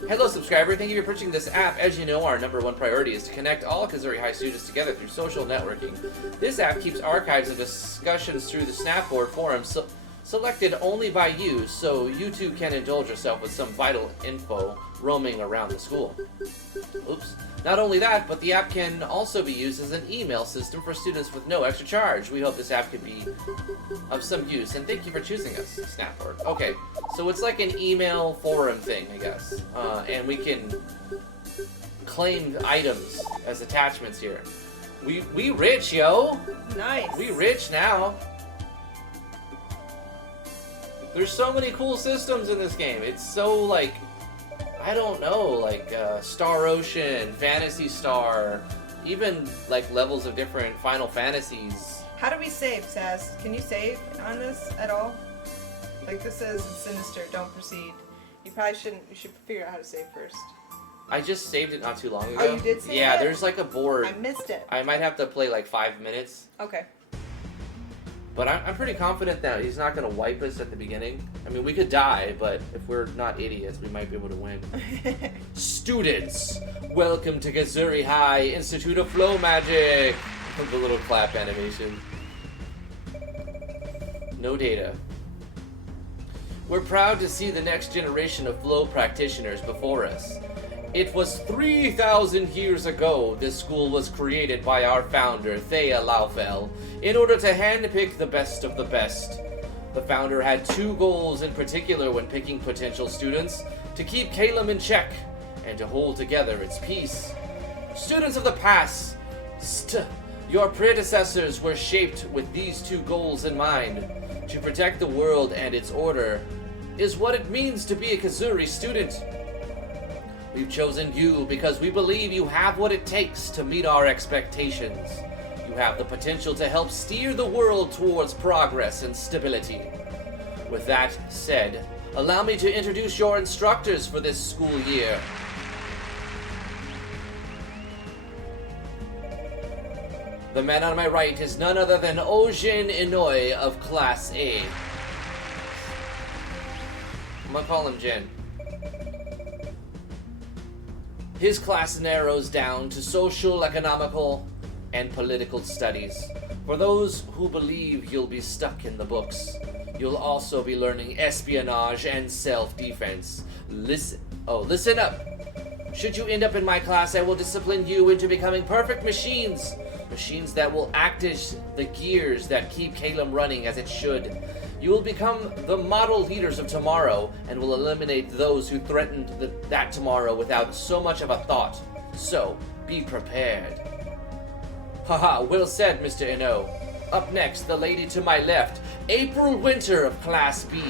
Hello, subscriber. Thank you for purchasing this app. As you know, our #1 priority is to connect all Kazuri High students together through social networking. This app keeps archives of discussions through the Snapboard forums selected only by you, so you too can indulge yourself with some vital info roaming around the school. Oops. Not only that, but the app can also be used as an email system for students with no extra charge. We hope this app could be of some use, and thank you for choosing us, Snapboard. Okay, so it's like an email forum thing, I guess. And we can claim items as attachments here. We rich, yo! Nice. We rich now. There's so many cool systems in this game. It's so, like, I don't know, like Star Ocean, Phantasy Star, even like levels of different Final Fantasies. How do we save, Sass? Can you save on this at all? Like this says it's sinister, don't proceed. You probably shouldn't. You should figure out how to save first. I just saved it not too long ago. Oh, you did save it? Yeah, there's like a board. I missed it. I might have to play like 5 minutes. Okay. But I'm pretty confident that he's not going to wipe us at the beginning. I mean, we could die, but if we're not idiots, we might be able to win. Students, welcome to Kazuri High Institute of Flow Magic. The little clap animation. No data. We're proud to see the next generation of flow practitioners before us. It was 3,000 years ago this school was created by our founder, Thea Laufel, in order to handpick the best of the best. The founder had 2 goals in particular when picking potential students: to keep Caelum in check and to hold together its peace. Students of the past, your predecessors were shaped with these 2 goals in mind. To protect the world and its order is what it means to be a Kazuri student. We've chosen you because we believe you have what it takes to meet our expectations. You have the potential to help steer the world towards progress and stability. With that said, allow me to introduce your instructors for this school year. The man on my right is none other than Ojin Inoi of Class A. I'm gonna call him Jin. His class narrows down to social, economical, and political studies. For those who believe you'll be stuck in the books, You'll also be learning espionage and self-defense. Listen up. Should you end up in my class, I will discipline you into becoming perfect machines. Machines that will act as the gears that keep Caelum running as it should. You will become the model leaders of tomorrow and will eliminate those who threatened that tomorrow without so much of a thought. So, be prepared. Haha, well said, Mr. Eno. Up next, the lady to my left, April Winter of Class B.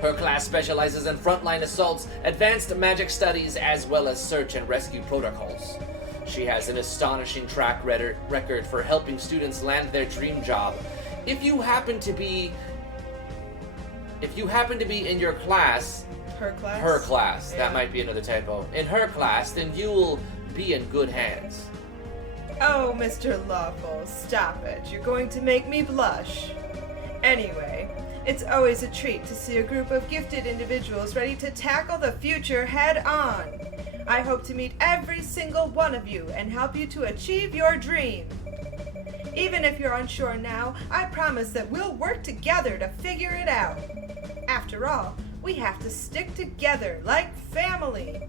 Her class specializes in frontline assaults, advanced magic studies, as well as search and rescue protocols. She has an astonishing track record for helping students land their dream job. If you happen to be in your class, her class, yeah. That might be another typo. In her class, then you will be in good hands. Oh, Mr. Lawful, stop it. You're going to make me blush. Anyway, it's always a treat to see a group of gifted individuals ready to tackle the future head on. I hope to meet every single one of you and help you to achieve your dream. Even if you're unsure now, I promise that we'll work together to figure it out. After all, we have to stick together like family.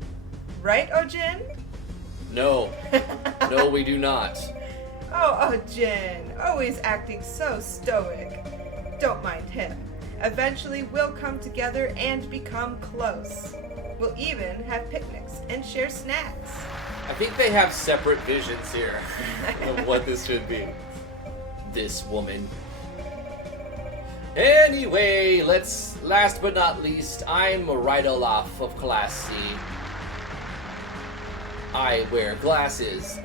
Right, Ojin? No. No, we do not. Oh, Ojin, always acting so stoic. Don't mind him. Eventually, we'll come together and become close. We'll even have picnics and share snacks. I think they have separate visions here of what this should be. This woman. Anyway, last but not least, I'm Rydolaf of Class C. I wear glasses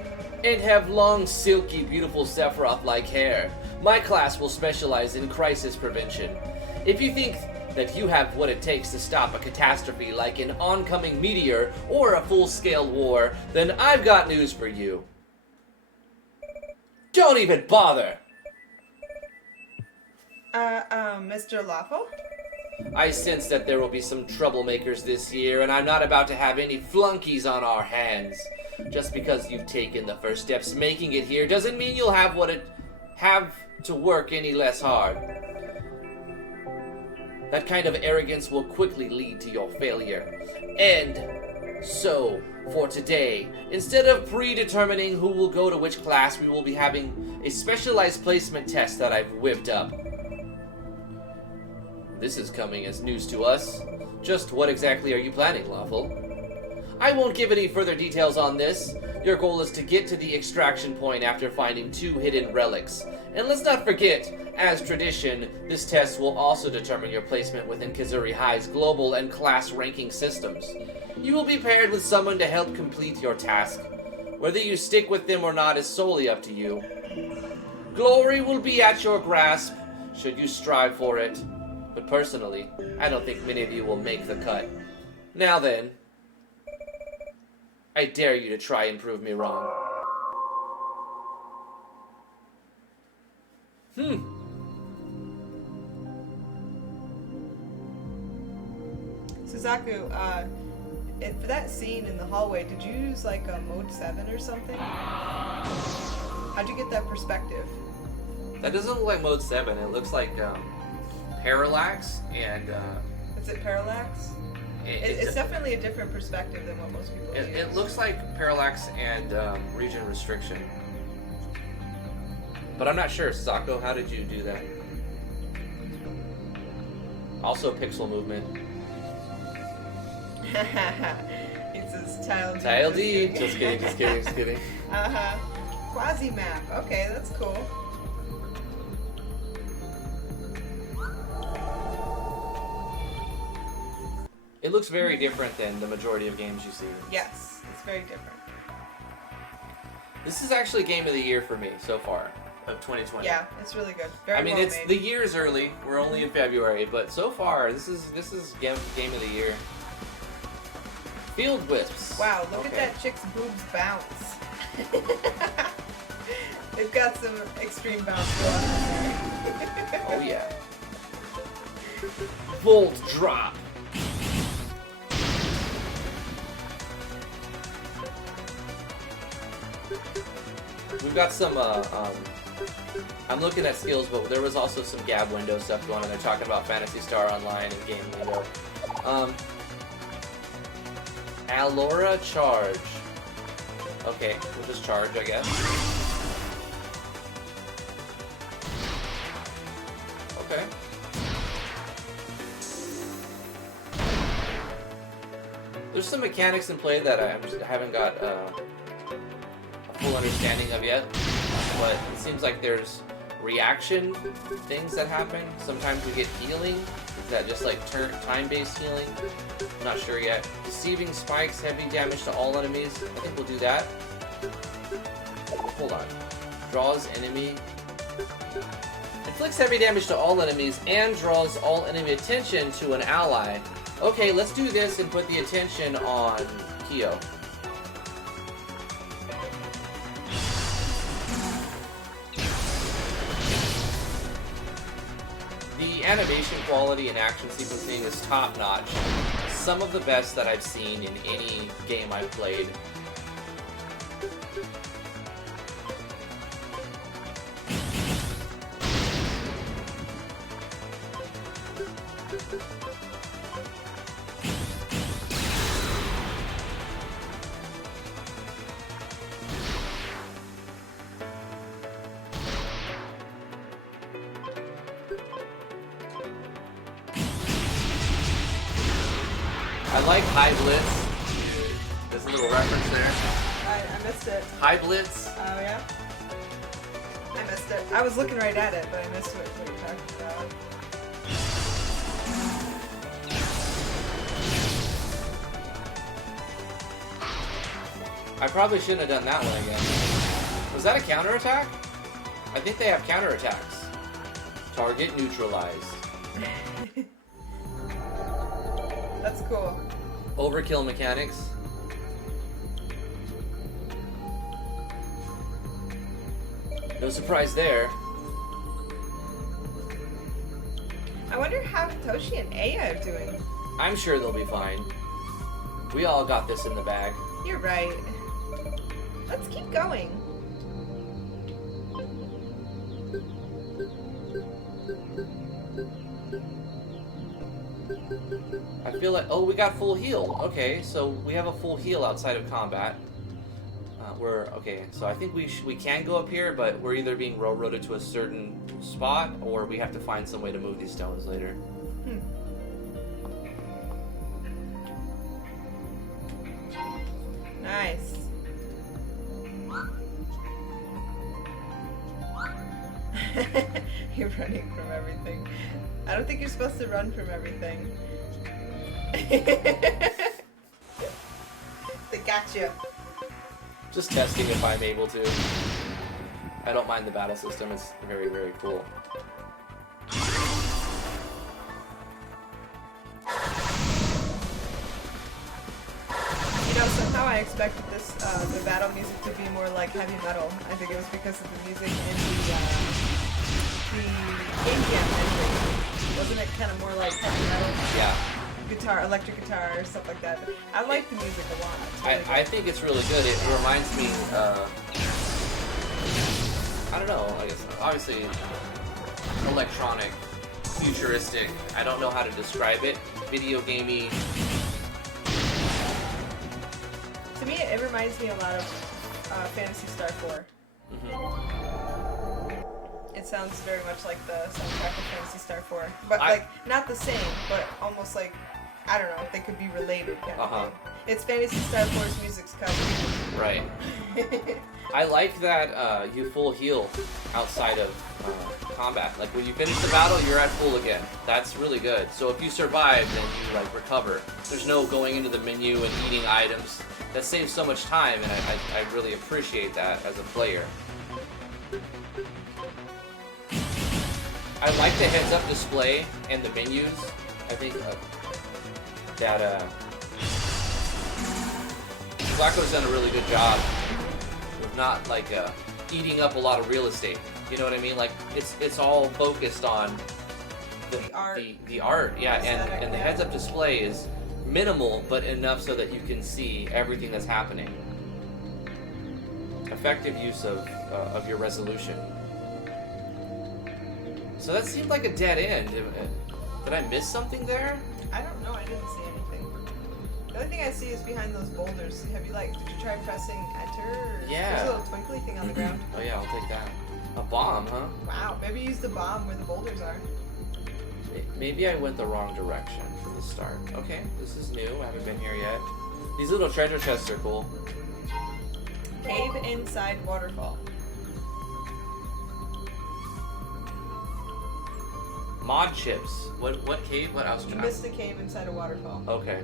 and have long, silky, beautiful Sephiroth-like hair. My class will specialize in crisis prevention. If you think that you have what it takes to stop a catastrophe like an oncoming meteor or a full-scale war, then I've got news for you. Don't even bother! Mr. Lawful? I sense that there will be some troublemakers this year, and I'm not about to have any flunkies on our hands. Just because you've taken the first steps making it here doesn't mean you'll have to work any less hard. That kind of arrogance will quickly lead to your failure. And so, for today, instead of predetermining who will go to which class, we will be having a specialized placement test that I've whipped up. This is coming as news to us. Just what exactly are you planning, Lawful? I won't give any further details on this. Your goal is to get to the extraction point after finding 2 hidden relics. And let's not forget, as tradition, this test will also determine your placement within Kazuri High's global and class ranking systems. You will be paired with someone to help complete your task. Whether you stick with them or not is solely up to you. Glory will be at your grasp, should you strive for it. But personally, I don't think many of you will make the cut. Now then, I dare you to try and prove me wrong. Suzaku, for that scene in the hallway, did you use like a mode 7 or something? How'd you get that perspective? That doesn't look like mode 7. It looks like parallax and Is it parallax? It's definitely a different perspective than what most people use. it looks like parallax and region restriction. But I'm not sure. Sako, how did you do that? Also pixel movement. He says tile D. Tile D. Just kidding. Uh-huh. Quasi map. Okay, that's cool. It looks very different than the majority of games you see. Yes, it's very different. This is actually game of the year for me so far of 2020. Yeah, it's really good. Very I mean, well it's made. the year's early. We're only in February, but so far this is game of the year. Field Wisps. Wow, look at that chick's boobs bounce. They've got some extreme bounce. Oh yeah. Volt drop. We've got some, I'm looking at skills, but there was also some Gab window stuff going on. They're talking about Phantasy Star Online and Game Window. Alora Charge. Okay, we'll just charge, I guess. Okay. There's some mechanics in play that I haven't got a full understanding of yet, but it seems like there's reaction things that happen. Sometimes we get healing. Is that just like time-based healing? I'm not sure yet. Deceiving spikes, heavy damage to all enemies. I think we'll do that. Hold on. Draws enemy. Inflicts heavy damage to all enemies and draws all enemy attention to an ally. Okay, let's do this and put the attention on Kyo. The animation quality and action sequencing is top-notch. Some of the best that I've seen in any game I've played. I like High Blitz. There's a little reference there. I missed it. High Blitz. Oh, yeah? I missed it. I was looking right at it, but I missed what you were talking about. I probably shouldn't have done that one again. Was that a counterattack? I think they have counterattacks. Target neutralized. That's cool. Overkill mechanics. No surprise there. I wonder how Hitoshi and Aya are doing. I'm sure they'll be fine. We all got this in the bag. You're right. Let's keep going. I feel like, oh, we got full heal. Okay, so we have a full heal outside of combat. Okay, so I think we can go up here, but we're either being railroaded to a certain spot, or we have to find some way to move these stones later. Nice. You're running from everything. I don't think you're supposed to run from everything. They got you. Just testing if I'm able to. I don't mind the battle system. It's very, very cool. You know, somehow I expected this, the battle music to be more like heavy metal. I think it was because of the music in the game jam ending. Wasn't it kind of more like heavy metal? Yeah. Guitar, electric guitar, or stuff like that. But I like the music a lot. It's really I think it's really good. It reminds me, I don't know, I guess, obviously, electronic, futuristic, I don't know how to describe it, video gamey. To me, it reminds me a lot of Phantasy Star 4. It sounds very much like the soundtrack of Phantasy Star 4. But, not the same, but almost like, I don't know, they could be related kind of thing. It's Phantasy Star 4's music's covered. Right. I like that you full heal outside of combat. Like, when you finish the battle, you're at full again. That's really good. So if you survive, then you, recover. There's no going into the menu and eating items. That saves so much time, and I really appreciate that as a player. I like the heads-up display and the menus. I think that Flacco's done a really good job of not eating up a lot of real estate. You know what I mean? Like it's all focused on the art. The art, yeah, and the heads-up display is minimal, but enough so that you can see everything that's happening. Effective use of your resolution. So that seemed like a dead end. Did I miss something there? I don't know. I didn't see anything. The only thing I see is behind those boulders. Have you did you try pressing enter? Or Yeah. There's a little twinkly thing on the ground. Oh yeah, I'll take that. A bomb, huh? Wow. Maybe use the bomb where the boulders are. Maybe I went the wrong direction from the start. Okay, this is new. I haven't been here yet. These little treasure chests are cool. Cave inside waterfall. Mod chips. What cave? What else? You missed a cave inside a waterfall. Okay.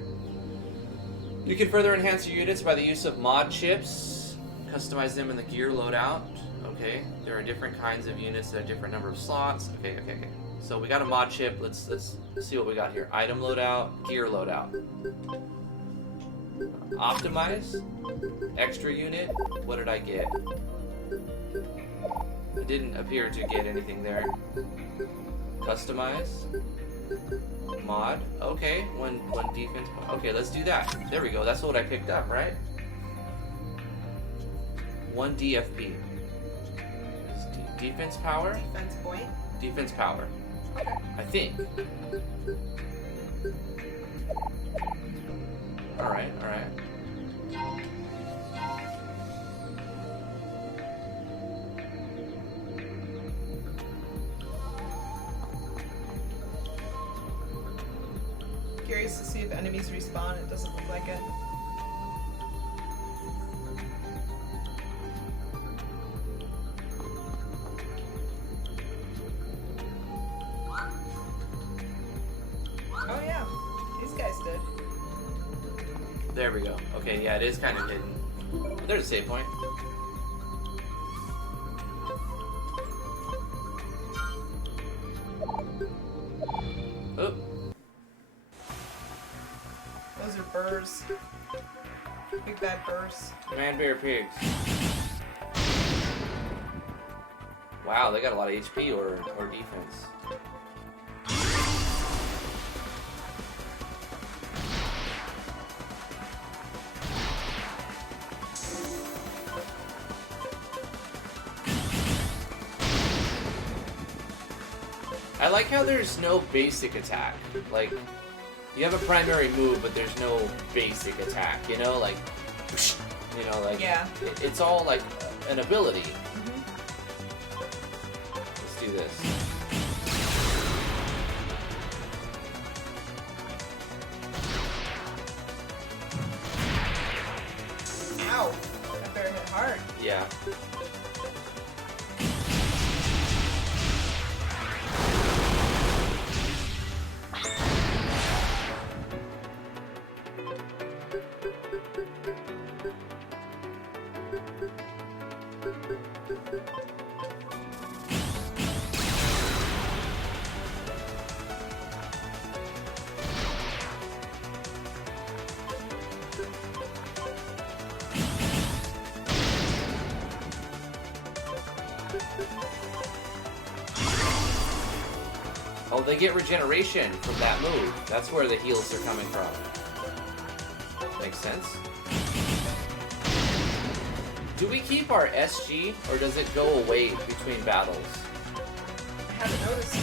You can further enhance your units by the use of mod chips. Customize them in the gear loadout. Okay. There are different kinds of units that have different number of slots. Okay. So we got a mod chip. Let's see what we got here. Item loadout, gear loadout. Optimize. Extra unit. What did I get? It didn't appear to get anything there. Customize. Mod. Okay, one defense. Okay, let's do that. There we go. That's what I picked up, right? 1 DFP. Defense power? Defense point. Defense power. Okay. I think. Alright. Curious to see if enemies respawn. It doesn't look like it. Oh yeah, these guys did. There we go. Okay, yeah, it is kind of hidden. But there's a save point. Oh. Those are burrs. Big bad burrs. Man, bear, pigs. Wow, they got a lot of HP or defense. I like how there's no basic attack. Like, you have a primary move, but there's no basic attack, you know? Like, you know, like, Yeah. It's all like an ability. Mm-hmm. Let's do this. Ow! That bear hit hard. Yeah. Oh, they get regeneration from that move. That's where the heals are coming from. Makes sense. Do we keep our SG, or does it go away between battles? I haven't noticed.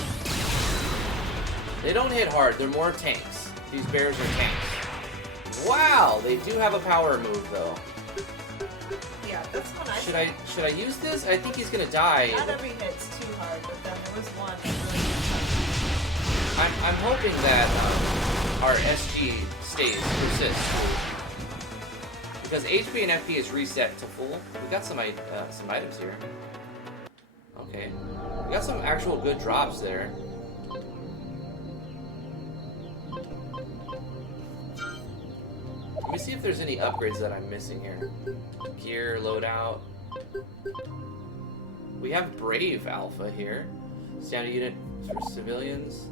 They don't hit hard. They're more tanks. These bears are tanks. Wow, they do have a power move though. Yeah, that's one I Should I use this? I think he's gonna die. Not every hit's too hard, but then there was one that really I'm hoping that our SG persists. Because HP and FP is reset to full. We got some items here. Okay. We got some actual good drops there. Let me see if there's any upgrades that I'm missing here. Gear, loadout. We have Brave Alpha here. Standard unit for civilians.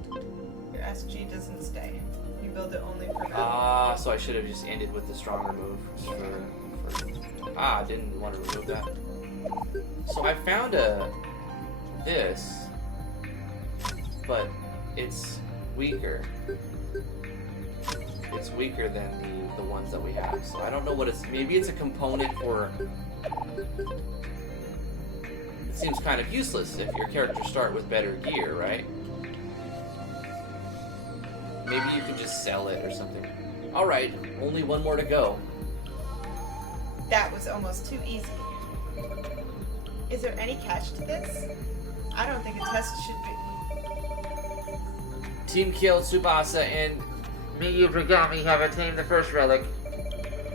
Your SG doesn't stay. You build it only for now. Ah, so I should have just ended with the stronger move. I didn't want to remove that. So I found this, but it's weaker. it's weaker than the ones that we have. So I don't know what it's. Maybe it's a component for. It seems kind of useless if your characters start with better gear, right? Maybe you could just sell it or something. All right, only one more to go. That was almost too easy. Is there any catch to this? I don't think a test should be. Team Kiel, Tsubasa, and Miyu Brigami have attained the first relic.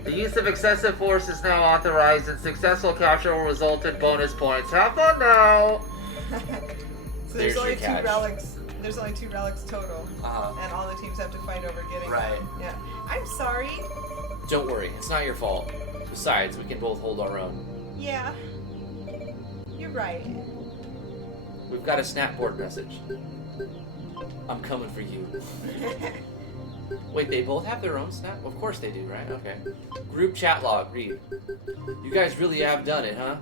The use of excessive force is now authorized, and successful capture will result in bonus points. Have fun now! So There's there's only your two catch. relics. There's only 2 relics total, Uh-huh. and all the teams have to fight over getting Right. them. Yeah. I'm sorry. Don't worry, it's not your fault. Besides, we can both hold our own. Yeah. You're right. We've got a snapboard message. I'm coming for you. Wait, they both have their own snap? Of course they do, right? Okay. Group chat log, read. You guys really have done it, huh?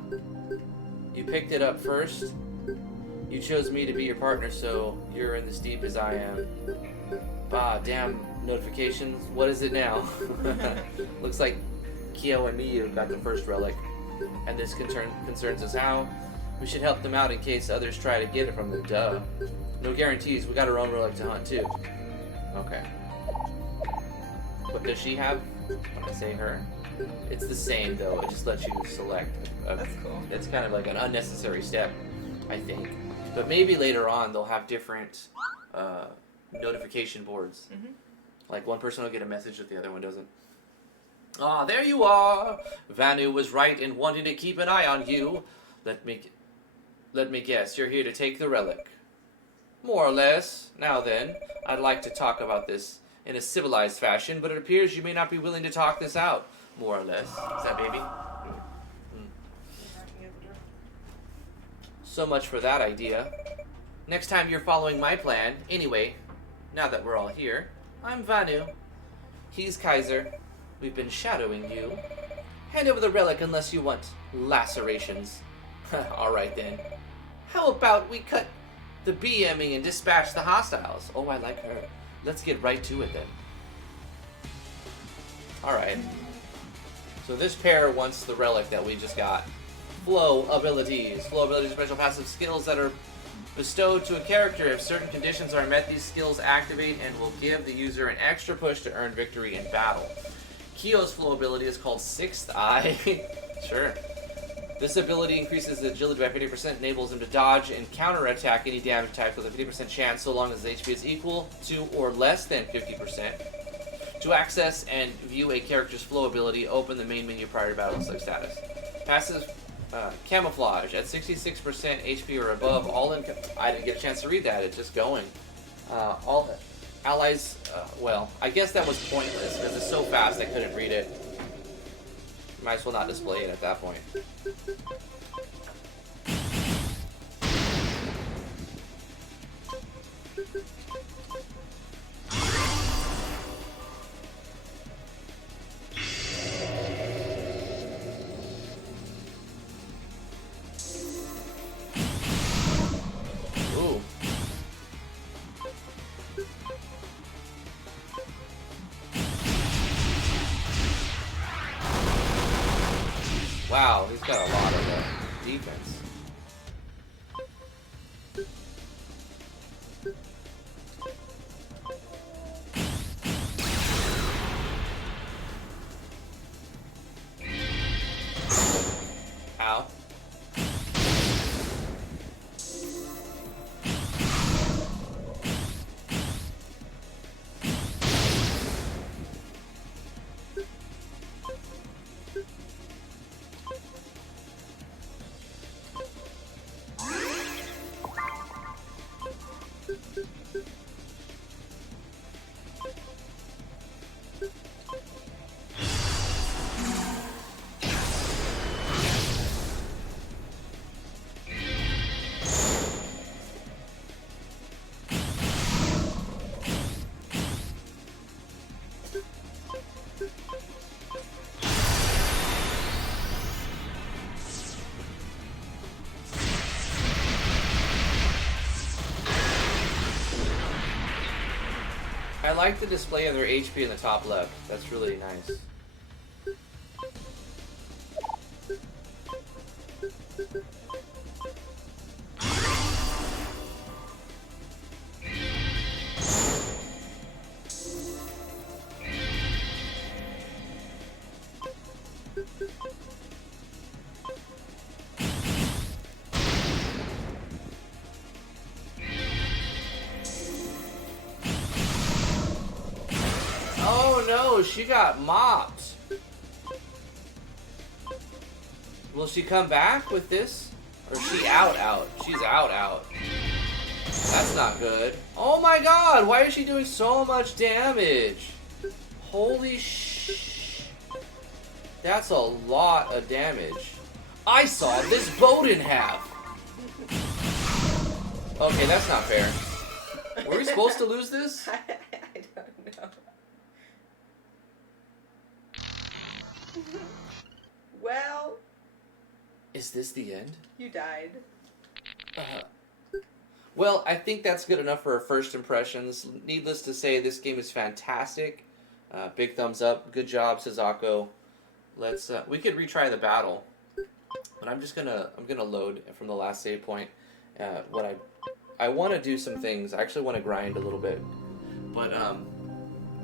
You picked it up first. You chose me to be your partner, so you're in as deep as I am. Ah, damn notifications. What is it now? Looks like Kyo and Miyu got the first relic. And this concerns us how. We should help them out in case others try to get it from them. Duh. No guarantees. We got our own relic to hunt, too. Okay. What does she have when I say her? It's the same, though. It just lets you select. That's cool. It's kind of like an unnecessary step, I think. But maybe later on they'll have different notification boards. Mhm. Like one person will get a message that the other one doesn't. Ah, there you are! Vanu was right in wanting to keep an eye on you. Let me guess, you're here to take the relic. More or less. Now then, I'd like to talk about this in a civilized fashion, but it appears you may not be willing to talk this out. More or less. Is that baby? So much for that idea. Next time you're following my plan. Anyway, now that we're all here, I'm Vanu. He's Kaiser. We've been shadowing you. Hand over the relic unless you want lacerations. Alright then. How about we cut the BMing and dispatch the hostiles? Oh, I like her. Let's get right to it then. Alright. So this pair wants the relic that we just got. Flow abilities. Flow abilities are special passive skills that are bestowed to a character. If certain conditions are met, these skills activate and will give the user an extra push to earn victory in battle. Kyo's flow ability is called Sixth Eye. Sure. This ability increases agility by 50%, enables him to dodge and counterattack any damage type with a 50% chance so long as his HP is equal to or less than 50%. To access and view a character's flow ability, open the main menu prior to battle and select status. Passive camouflage at 66% HP or above. All in. I didn't get a chance to read that. It's just going. All allies. Well, I guess that was pointless because it's so fast I couldn't read it. Might as well not display it at that point. Ooh. Wow, he's got a lot of defense. Ow. I like the display of their HP in the top left. That's really nice. Oh no, she got mopped. Will she come back with this? Or is she out? She's out. That's not good. Oh my god, why is she doing so much damage? Holy sh... That's a lot of damage. I saw this boat in half. Okay, that's not fair. Were we supposed to lose this? I don't know. Well, Is this the end? you died. Well, I think that's good enough for our first impressions. Needless to say, this game is fantastic. Big thumbs up. Good job, Sazako. Let's. We could retry the battle, but I'm gonna load from the last save point. What I want to do some things. I actually want to grind a little bit, but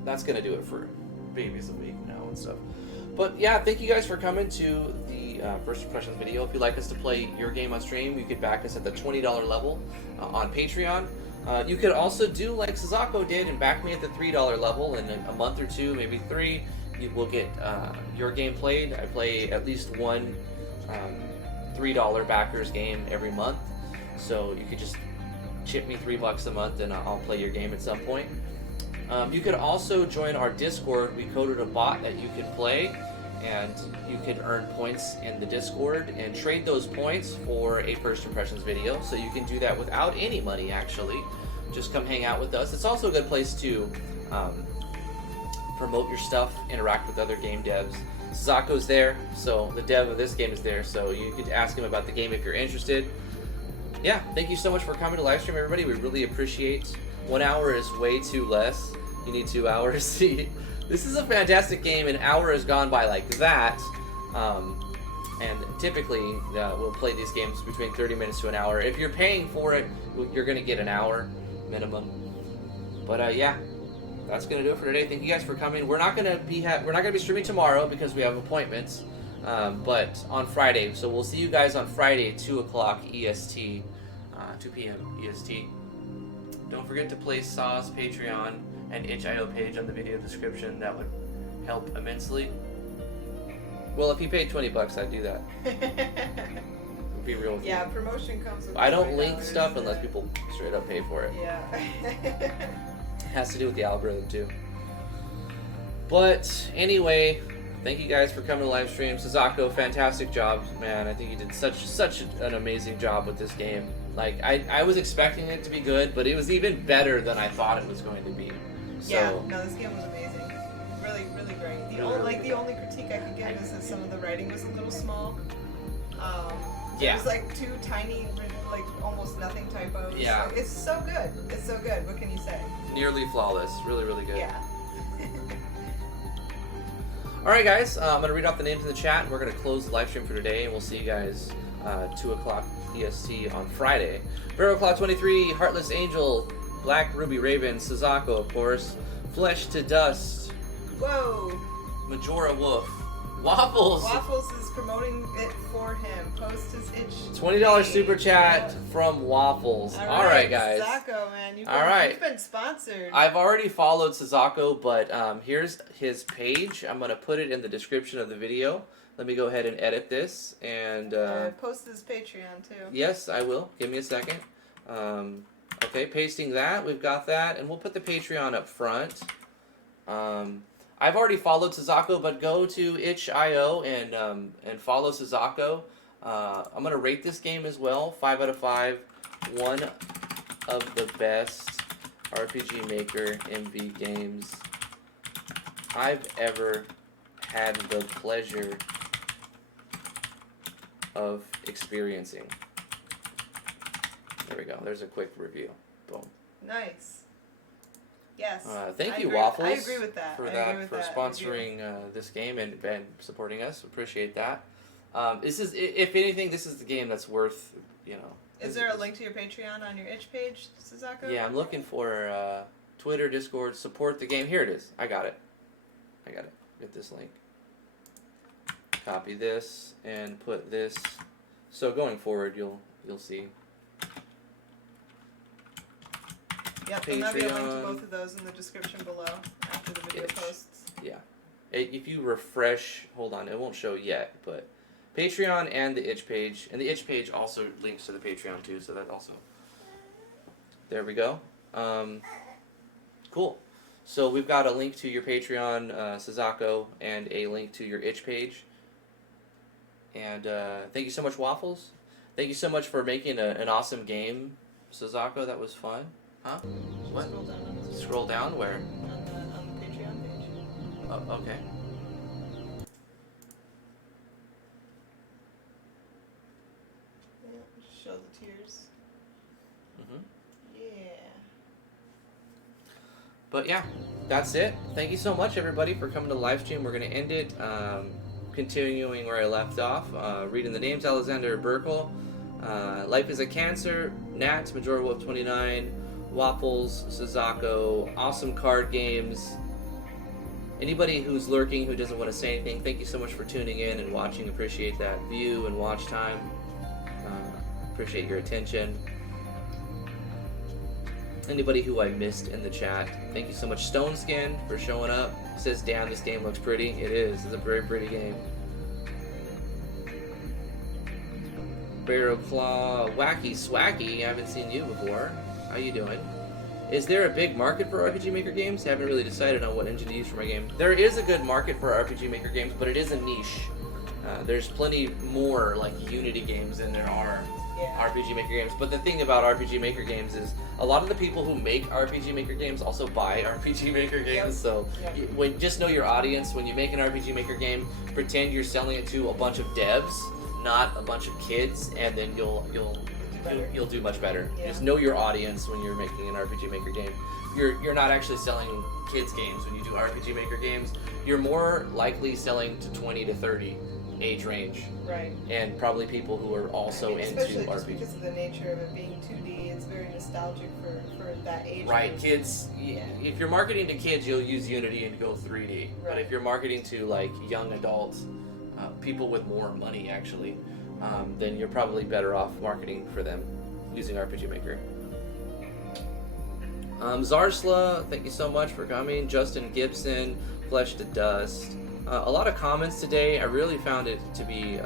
that's gonna do it for babies a week now and stuff. But yeah, thank you guys for coming to the first impressions video. If you'd like us to play your game on stream, you could back us at the $20 level on Patreon. You could also do like Sazako did and back me at the $3 level. In a month or two, maybe 3, you will get your game played. I play at least one $3 backers game every month, so you could just chip me $3 a month and I'll play your game at some point. You could also join our Discord. We coded a bot that you could play, and you could earn points in the Discord and trade those points for a first impressions video. So you can do that without any money, actually. Just come hang out with us. It's also a good place to promote your stuff, interact with other game devs. Zako's there, so the dev of this game is there, so you could ask him about the game if you're interested. Yeah, thank you so much for coming to live stream, everybody. We really appreciate. 1 hour is way too less. You need 2 hours. This is a fantastic game. An hour has gone by like that. And typically, we'll play these games between 30 minutes to an hour. If you're paying for it, you're going to get an hour minimum. But yeah, that's going to do it for today. Thank you guys for coming. We're not going to be streaming tomorrow because we have appointments. But on Friday. So we'll see you guys on Friday, 2 o'clock EST, 2 p.m. EST. Don't forget to place Saw's Patreon and itch.io page on the video description. That would help immensely. Well, if you paid $20, I'd do that. Be real with you. Yeah, promotion comes with I don't link $20. stuff unless people straight up pay for it. Yeah. It has to do with the algorithm too. But anyway, thank you guys for coming to live stream. Sazako, fantastic job, man. I think you did such an amazing job with this game. Like I was expecting it to be good, but it was even better than I thought it was going to be. So, Yeah, no, this game was amazing. Really, really great. The only critique I could give is that some of the writing was a little small. Yeah. There's like 2 tiny, like almost nothing typos. Yeah. Like, it's so good. It's so good. What can you say? nearly flawless. Really, really good. Yeah. Alright guys, I'm going to read off the names in the chat, and we're going to close the live stream for today, and we'll see you guys 2 o'clock EST on Friday. VeroClaw23, Heartless Angel, Black Ruby Raven, Sazako, of course, Flesh to Dust, Whoa. Majora Wolf, Waffles, Waffles is promoting it for him. Post his itch. $20 super chat Yeah. from Waffles. Alright guys. Sazako, man. You've been sponsored. I've already followed Sazako, but here's his page. I'm going to put it in the description of the video. Let me go ahead and edit this. And post his Patreon, too. yes, I will. Give me a second. Okay, pasting that. We've got that. And we'll put the Patreon up front. I've already followed Sazako, but go to itch.io and follow Sazako. I'm going to rate this game as well. 5 out of 5. One of the best RPG Maker MV games I've ever had the pleasure of experiencing. There we go. There's a quick review. Boom. Nice. Yes. Thank I you, agree Waffles. I agree with that. For I that, agree with for that. sponsoring this game and supporting us. Appreciate that. This is, if anything, this is the game that's worth, you know. Is there a link to your Patreon on your itch page, Suzaku? Yeah, I'm looking for Twitter, Discord, support the game. Here it is. I got it. Get this link. Copy this and put this. So going forward, you'll see. Yep, and there'll be a link to Patreon. both of those in the description below after the video Itch. posts. Yeah. If you refresh, hold on, it won't show yet, but Patreon and the itch page, and the itch page also links to the Patreon too, so that also. There we go. Cool. So we've got a link to your Patreon, Suzaku, and a link to your itch page. And thank you so much, Waffles. Thank you so much for making an awesome game, Suzaku. That was fun. Huh? What? Scroll down on the Scroll down where? on the Patreon page. Oh, okay. Yeah, show the tears. Mhm. Yeah. But yeah, that's it. Thank you so much, everybody, for coming to the live stream. We're going to end it, continuing where I left off, reading the names: Alexander Burkle, Life is a Cancer, Nat, Majora Wolf 29, Waffles, Suzaku, awesome card games. Anybody who's lurking who doesn't want to say anything, thank you so much for tuning in and watching. Appreciate that view and watch time. Appreciate your attention. Anybody who I missed in the chat, thank you so much. Stone Skin for showing up. Says, damn, this game looks pretty. It is. It's a very pretty game. Barrow Claw, Wacky Swacky, I haven't seen you before. How you doing? Is there a big market for RPG Maker games? I haven't really decided on what engine to use for my game. There is a good market for RPG Maker games, but it is a niche. There's plenty more like Unity games than there are RPG Maker games. But the thing about RPG Maker games is a lot of the people who make RPG Maker games also buy RPG Maker games. So just know your audience. When you make an RPG Maker game, pretend you're selling it to a bunch of devs, not a bunch of kids, and then you'll do much better. Yeah. Just know your audience when you're making an RPG Maker game. You're not actually selling kids games when you do RPG Maker games. You're more likely selling to 20 to 30 age range. Right. And probably people who are also especially into just RPG. because of the nature of it being 2D, it's very nostalgic for that age. Right, group. kids. If you're marketing to kids, you'll use Unity and go 3D. But Right. if you're marketing to like young adults, people with more money actually, then you're probably better off marketing for them using RPG Maker. Zarsla, thank you so much for coming. Justin Gibson, Flesh to Dust. A lot of comments today. I really found it to be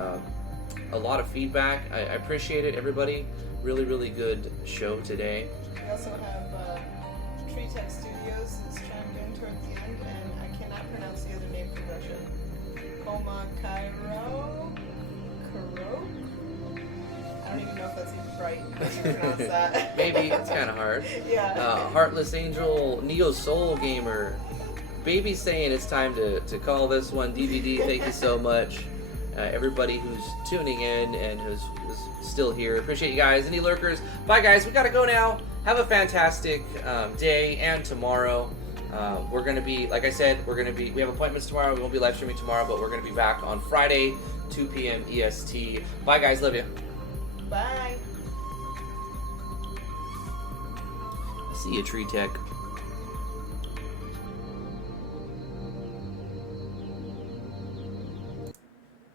a lot of feedback. I appreciate it, everybody. Really, really good show today. We also have Tree Tech Studios is chimed in towards the end, and I cannot pronounce the other name from Russia. Koma Cairo? Karo? I don't even know if that's even right. How do you pronounce that? Maybe, it's kind of hard. Yeah. Heartless Angel, Neo Soul Gamer. Baby saying it's time to call this one DVD. Thank you so much. Everybody who's tuning in and who's still here. Appreciate you guys. Any lurkers? Bye, guys. We got to go now. Have a fantastic day and tomorrow. We're going to be, like I said, we have appointments tomorrow. We won't be live streaming tomorrow, but we're going to be back on Friday, 2 p.m. EST. Bye, guys. Love you. Bye. See you, Tree Tech.